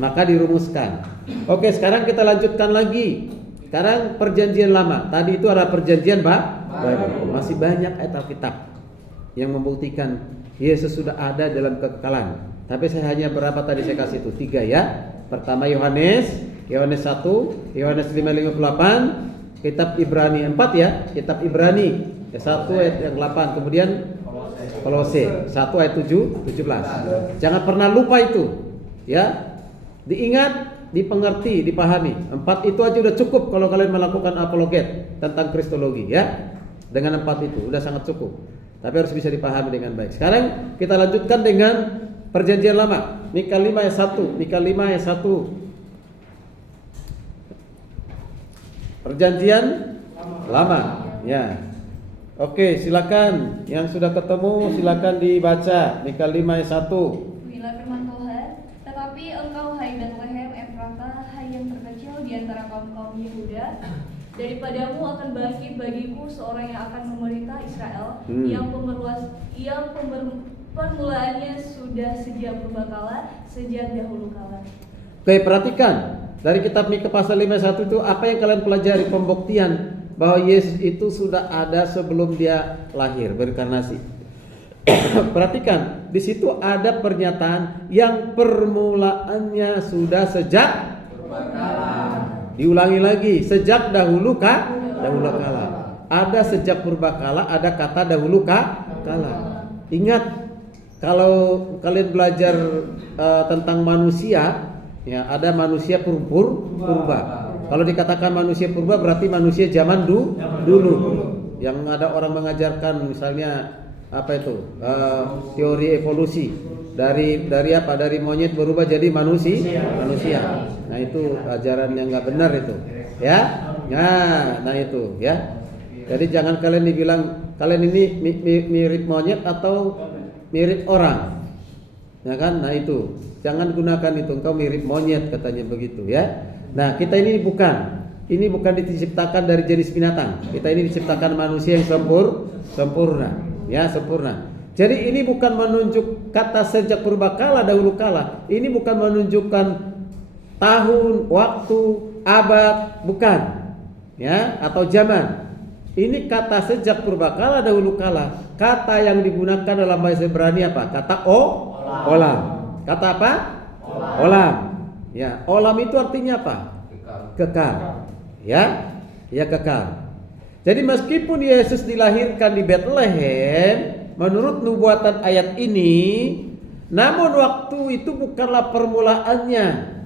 Maka dirumuskan. Oke, sekarang kita lanjutkan lagi. Sekarang perjanjian lama. Tadi itu ada perjanjian baru. Masih banyak ayat Alkitab yang membuktikan Yesus sudah ada dalam kekekalan. Tapi saya hanya berapa tadi saya kasih itu? 3 ya. Pertama Yohanes 1, Yohanes 5:58, kitab Ibrani 4 ya. Kitab Ibrani 1 ayat yang 8, kemudian Kolose 1 ayat 17. Jangan pernah lupa itu. Ya. Diingat, dipengerti, dipahami. 4 itu aja udah cukup kalau kalian melakukan apologet tentang kristologi, ya. Dengan 4 itu udah sangat cukup. Tapi harus bisa dipahami dengan baik. Sekarang kita lanjutkan dengan perjanjian lama. Mika 5 ayat 1. Mika 5 ayat 1. Perjanjian lama, ya. Oke, silakan yang sudah ketemu silakan dibaca Mika 5 ayat 1. Bila firman Tuhan, tetapi engkau hai Betlehem Efrata, hai yang terkecil di antara kaum-kaum Yehuda, daripadamu akan bangkit bagiku seorang yang akan memerintah Israel, yang permulaannya sudah sejak purbakala, sejak dahulu kala. Oke, perhatikan dari kitab Mika pasal 5 ayat 1 itu apa yang kalian pelajari, pembuktian bahwa Yesus itu sudah ada sebelum dia lahir berinkarnasi. Perhatikan, di situ ada pernyataan yang permulaannya sudah sejak purbakala. Diulangi lagi, sejak dahulu kala. Ada sejak purbakala, ada kata dahulu kala. Ingat, kalau kalian belajar tentang manusia, ya ada manusia purba. Kalau dikatakan manusia purba berarti manusia zaman dulu. Yang ada orang mengajarkan misalnya apa itu? Teori evolusi. Dari apa? Dari monyet berubah jadi manusia. Nah, itu ajaran yang nggak benar itu. Ya. Nah itu ya. Jadi jangan kalian dibilang kalian ini mirip monyet atau mirip orang. Ya kan? Nah itu. Jangan gunakan itu, engkau mirip monyet katanya begitu ya. Nah, kita ini bukan diciptakan dari jenis binatang. Kita ini diciptakan manusia yang sempurna, ya, sempurna. Jadi ini bukan menunjuk kata sejak purbakala dahulu kala. Ini bukan menunjukkan tahun, waktu, abad, bukan. Ya, atau zaman. Ini kata sejak purbakala dahulu kala. Kata yang digunakan dalam bahasa Ibrani apa? Kata olam. Kata apa? Olam. Ya, olam itu artinya apa? Kekal. Ya, kekal. Jadi meskipun Yesus dilahirkan di Bethlehem menurut nubuatan ayat ini, namun waktu itu bukanlah permulaannya.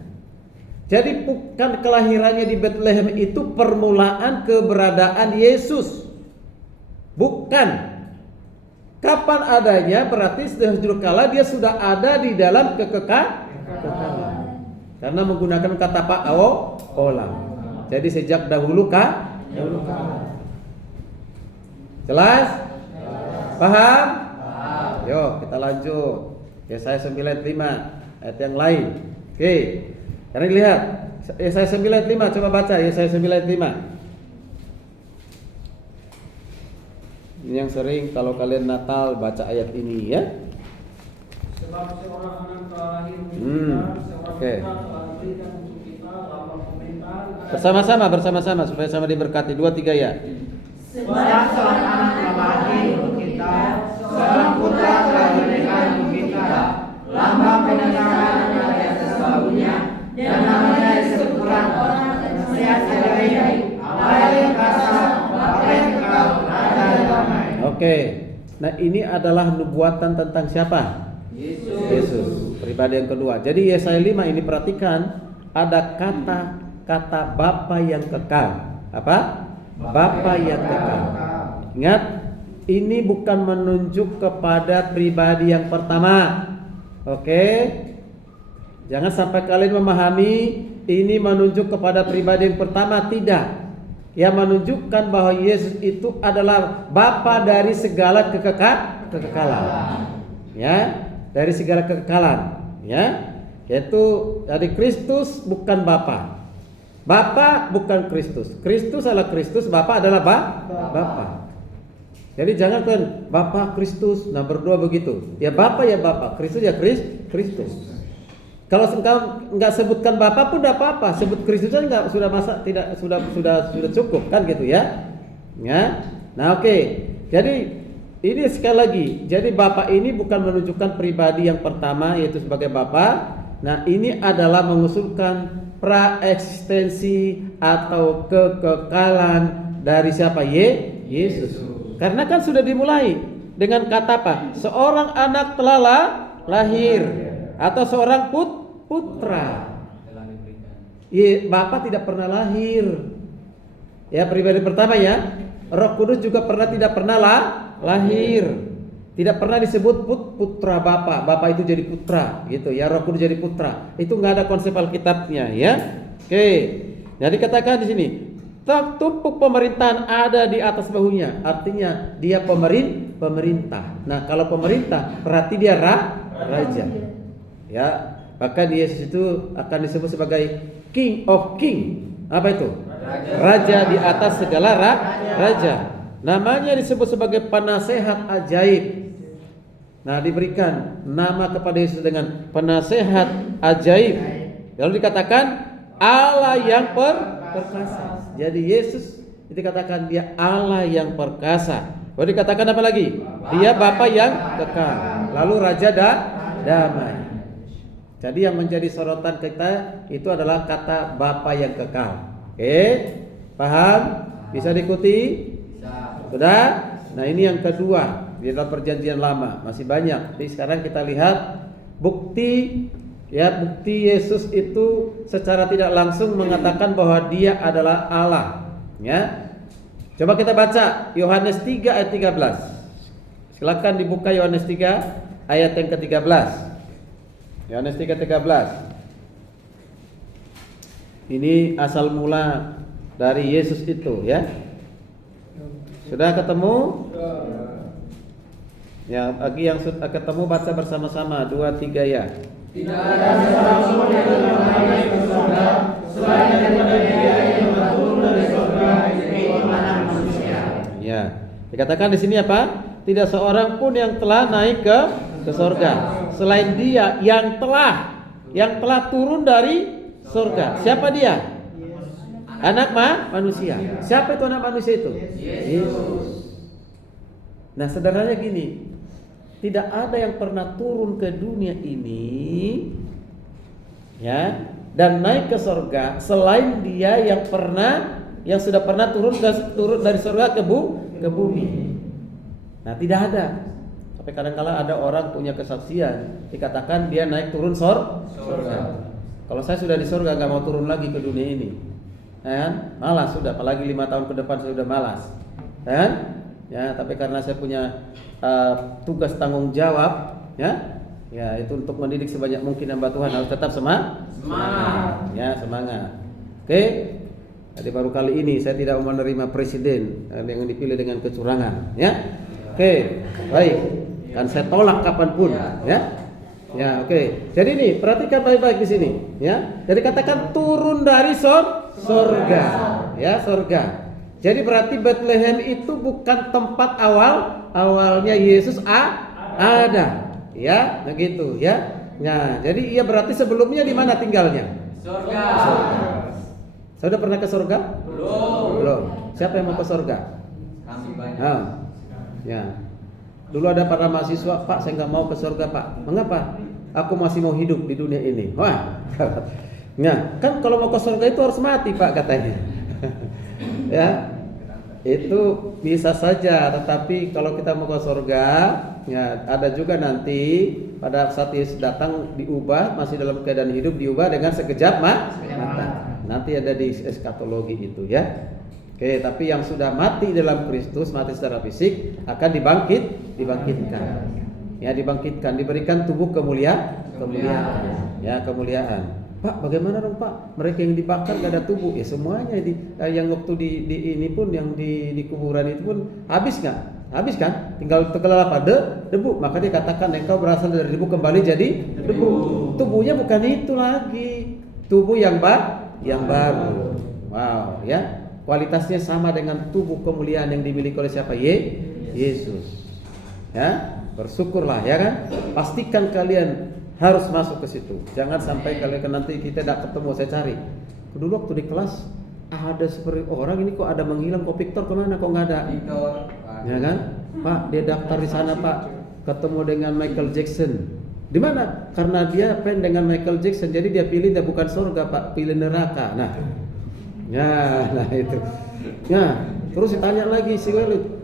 Jadi bukan kelahirannya di Bethlehem itu permulaan keberadaan Yesus. Bukan. Kapan adanya berarti sejak kala dia sudah ada di dalam kekekalan. Karena menggunakan kata apa? Olam. Jadi sejak dahulu kala. Jelas? Paham? Yuk kita lanjut. Yesaya 9:5 ayat yang lain. Oke. Sekarang lihat Yesaya 9:5, coba baca Yesaya 9:5. Ini yang sering kalau kalian Natal baca ayat ini ya. Sebab seorang anak telah lahir untuk kita, seorang Oke. putra telah diberikan untuk kita, lapang pemerintahan Bersama-sama supaya sama diberkati. 2, 3 ya. Sebab seorang anak telah lahir untuk kita, seorang putra telah diberikan untuk kita, lambang pemerintahan ada di atas bahunya, dan namanya disebut orang nasihat dari Allah yang kasar, Bapa yang kekal, Raja yang damai. Oke. Nah, ini adalah nubuatan tentang siapa? Yesus. Pribadi yang kedua. Jadi Yesaya 5 ini perhatikan ada kata Bapa yang kekal. Apa? Bapa yang kekal. Ingat, ini bukan menunjuk kepada pribadi yang pertama. Oke? Jangan sampai kalian memahami ini menunjuk kepada pribadi yang pertama, tidak. Yang menunjukkan bahwa Yesus itu adalah Bapa dari segala kekekalan. Ya, dari segala kekekalan, ya. Yaitu dari Kristus bukan Bapa. Bapa bukan Kristus. Kristus adalah Kristus, Bapa adalah Bapa. Jadi jangan kan Bapa Kristus, nah berdua begitu. Ya Bapa, Kristus ya Kristus. Kalau engkau enggak sebutkan Bapa pun tidak apa-apa, sebut Kristus saja enggak sudah cukup kan gitu ya. Ya. Nah, oke. Jadi ini sekali lagi, jadi Bapa ini bukan menunjukkan pribadi yang pertama yaitu sebagai Bapa. Nah, ini adalah mengusulkan praeksistensi atau kekekalan dari siapa? Yesus. Karena kan sudah dimulai dengan kata apa? Seorang anak telah lahir atau seorang putra. Bapa tidak pernah lahir. Ya, pribadi pertama ya. Roh Kudus juga tidak pernah lahir. Tidak pernah disebut putra Bapa. Bapa itu jadi putra gitu ya. Roh Kudus jadi putra. Itu enggak ada konsep Alkitabnya ya. Oke. Jadi katakan di sini, tumpuk pemerintahan ada di atas bahunya. Artinya dia pemerintah. Nah, kalau pemerintah berarti dia raja. Ya, bahkan Yesus itu akan disebut sebagai King of King. Apa itu? Raja di atas segala raja. Namanya disebut sebagai penasehat ajaib. Nah, diberikan nama kepada Yesus dengan penasehat ajaib. Lalu dikatakan Allah yang perkasa. Jadi Yesus dikatakan dia Allah yang perkasa. Lalu dikatakan apa lagi? Dia Bapa yang kekal. Lalu Raja damai. Jadi yang menjadi sorotan kita itu adalah kata Bapa yang kekal. Oke? Paham? Bisa diikuti? Sudah? Nah, ini yang kedua di dalam perjanjian lama. Masih banyak. Jadi sekarang kita lihat bukti Ya, bukti Yesus itu secara tidak langsung mengatakan bahwa dia adalah Allah. Ya. Coba kita baca Yohanes 3 ayat 13. Silakan dibuka Yohanes 3 ayat yang ke-13. Yohanes 3:13. Ini asal mula dari Yesus itu, ya. Sudah ketemu? Ya, bagi yang sudah ketemu baca bersama-sama 2 3 ya. Tidak ada seorang pun yang naik ke surga selain daripada Dia yang turun dari surga, yaitu Anak Manusia. Ya. Dikatakan di sini apa? Tidak seorang pun yang telah naik ke surga selain Dia yang telah turun dari surga. Siapa dia? Anak manusia. Siapa itu anak manusia itu? Yesus. Nah, sederhananya gini. Tidak ada yang pernah turun ke dunia ini, ya, dan naik ke surga selain Dia yang sudah pernah turun dari surga ke bumi. Nah, tidak ada. Sampai kadang-kala ada orang punya kesaksian, dikatakan dia naik turun surga. Kalau saya sudah di surga nggak mau turun lagi ke dunia ini, kan? Malas sudah, apalagi 5 tahun ke depan saya sudah malas, kan? Ya, tapi karena saya punya tugas tanggung jawab, ya itu untuk mendidik sebanyak mungkin hamba Tuhan, harus tetap semangat. Ya, semangat. Oke. Jadi baru kali ini saya tidak menerima presiden yang dipilih dengan kecurangan, ya. Oke, baik. Kan saya tolak kapanpun, ya. Ya, oke. Jadi ini perhatikan baik-baik di sini, ya. Jadi katakan turun dari surga, ya, surga. Jadi berarti Bethlehem itu bukan tempat awalnya Yesus ada, ya, begitu, ya. Nah, jadi ia berarti sebelumnya di mana tinggalnya? Surga. Saya sudah pernah ke surga? Belum. Siapa yang mau ke surga? Kami banyak. Nah, ya. Dulu ada para mahasiswa, Pak, saya nggak mau ke surga, Pak. Mengapa? Aku masih mau hidup di dunia ini. Wah, nah, kan kalau mau ke surga itu harus mati, Pak, katanya. Ya, itu bisa saja, tetapi kalau kita mau ke surga, ya ada juga nanti pada saat Yesus datang diubah, masih dalam keadaan hidup diubah dengan sekejap mata. Nanti ada di eskatologi itu, ya. Oke, tapi yang sudah mati dalam Kristus, mati secara fisik, akan dibangkitkan. Ya, dibangkitkan, diberikan tubuh kemuliaan. Ya, kemuliaan. Pak, bagaimana dong, Pak? Mereka yang dibakar gak ada tubuh. Ya semuanya yang waktu di ini pun yang di kuburan itu pun habis nggak? Habis kan? Tinggal apa? Debu. Maka dia katakan engkau berasal dari debu kembali jadi debu. Tubuhnya bukan itu lagi. Tubuh yang baru. Wow, ya. Kualitasnya sama dengan tubuh kemuliaan yang dimiliki oleh siapa? Yesus. Ya, bersyukurlah, ya kan? Pastikan kalian harus masuk ke situ. Jangan sampai kalian nanti kita tidak ketemu. Saya cari. Dulu waktu di kelas ada seperti orang ini kok ada menghilang. Kok Victor kemana? Kok nggak ada? Ya kan? Pak, dia daftar di sana, Pak. Ketemu dengan Michael Jackson. Di mana? Karena dia fan dengan Michael Jackson. Jadi dia pilih dia bukan surga, Pak, pilih neraka. Nah itu. Nah, terus ditanya lagi si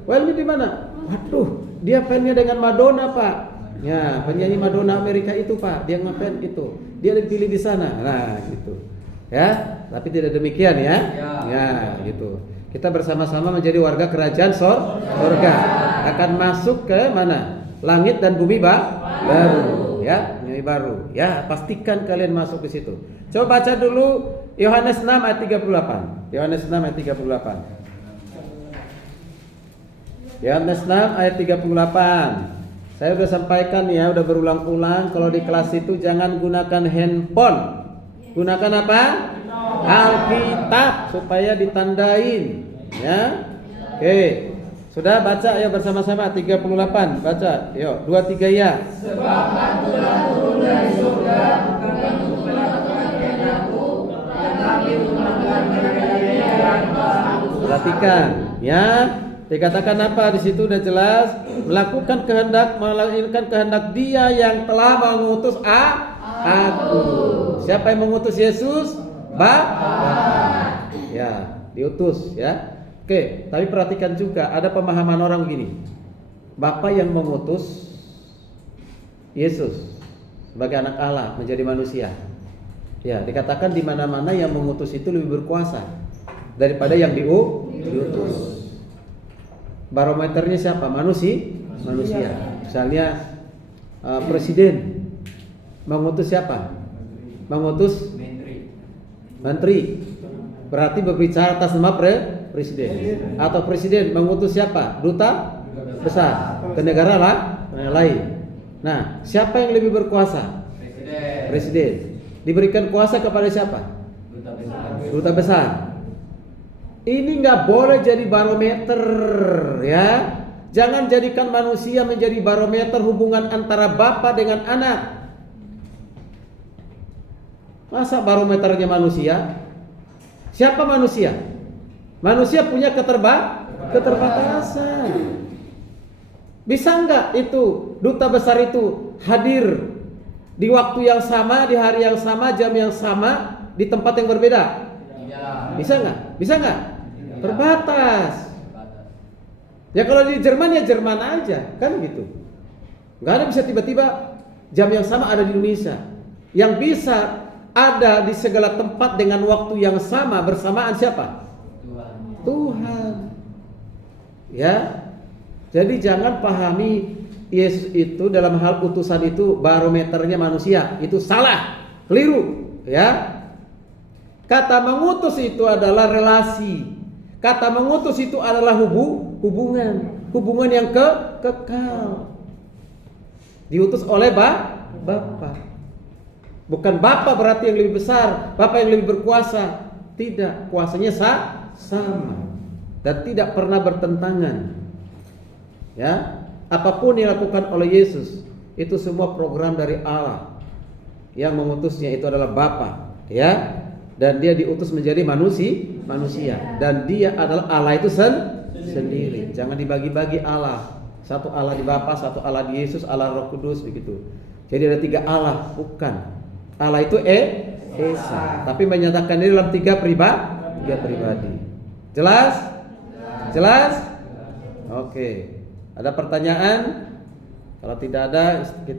Welmi di mana? Waduh, dia fannya dengan Madonna, Pak. Ya, penyanyi Madonna Amerika itu, Pak, dia ngefans itu. Dia dipilih di sana. Nah, gitu. Ya, tapi tidak demikian, ya. Ya, gitu. Kita bersama-sama menjadi warga kerajaan surga. Akan masuk ke mana? Langit dan bumi baru, ya, bumi baru. Ya, pastikan kalian masuk ke situ. Coba baca dulu Yohanes 6 ayat 38. Yohanes 6 ayat 38. Yohanes 6 ayat 38. Saya sudah sampaikan ya, udah berulang-ulang kalau di kelas itu jangan gunakan handphone. Gunakan apa? Alkitab supaya ditandain, ya. Oke. Sudah baca ya bersama-sama 38. Baca. Yuk, 2 3 ya. Sebab aku telah turun dari surga bukan untuk melakukan kehendakku, tetapi untuk melakukan kehendak Dia yang telah aku. Perhatikan, ya. Dikatakan apa di situ udah jelas, melakukan kehendak Dia yang telah mengutus aku. Siapa yang mengutus Yesus? Bapa. Ya, diutus, ya. Oke, tapi perhatikan juga ada pemahaman orang begini. Bapa yang mengutus Yesus. sebagai anak Allah menjadi manusia. Ya, dikatakan di mana-mana yang mengutus itu lebih berkuasa daripada yang diutus. Barometernya siapa? Manusia. Misalnya presiden mengutus siapa? Mengutus menteri. Berarti berbicara atas nama presiden. Atau presiden mengutus siapa? Duta besar ke negara lain. Nah, siapa yang lebih berkuasa? Presiden. Diberikan kuasa kepada siapa? Duta besar. Ini nggak boleh jadi barometer, ya. Jangan jadikan manusia menjadi barometer hubungan antara bapa dengan anak. Masa barometernya manusia? Siapa manusia? Manusia punya keterbatasan. Bisa nggak itu duta besar itu hadir di waktu yang sama, di hari yang sama, jam yang sama, di tempat yang berbeda? Bisa nggak? Bisa nggak? Terbatas. Ya kalau di Jerman ya Jerman aja, kan gitu. Nggak ada bisa tiba-tiba jam yang sama ada di Indonesia. Yang bisa ada di segala tempat dengan waktu yang sama bersamaan siapa? Tuhan. Ya. Jadi jangan pahami Yesus itu dalam hal utusan itu barometernya manusia. Itu salah, keliru, ya. Kata mengutus itu adalah relasi. Kata mengutus itu adalah hubungan yang kekal. Diutus oleh Bapa. Bukan Bapa berarti yang lebih besar, Bapa yang lebih berkuasa. Tidak, kuasanya sama dan tidak pernah bertentangan. Ya, apapun yang dilakukan oleh Yesus itu semua program dari Allah. Yang mengutusnya itu adalah Bapa, ya. Dan dia diutus menjadi manusia dan dia adalah Allah itu sendiri. Jangan dibagi-bagi Allah. Satu Allah di Bapa, satu Allah di Yesus, Allah Roh Kudus begitu. Jadi ada 3 Allah, bukan. Allah itu Esa, tapi menyatakan diri dalam 3 pribadi. Jelas? Jelas? Oke. Ada pertanyaan? Kalau tidak ada, kita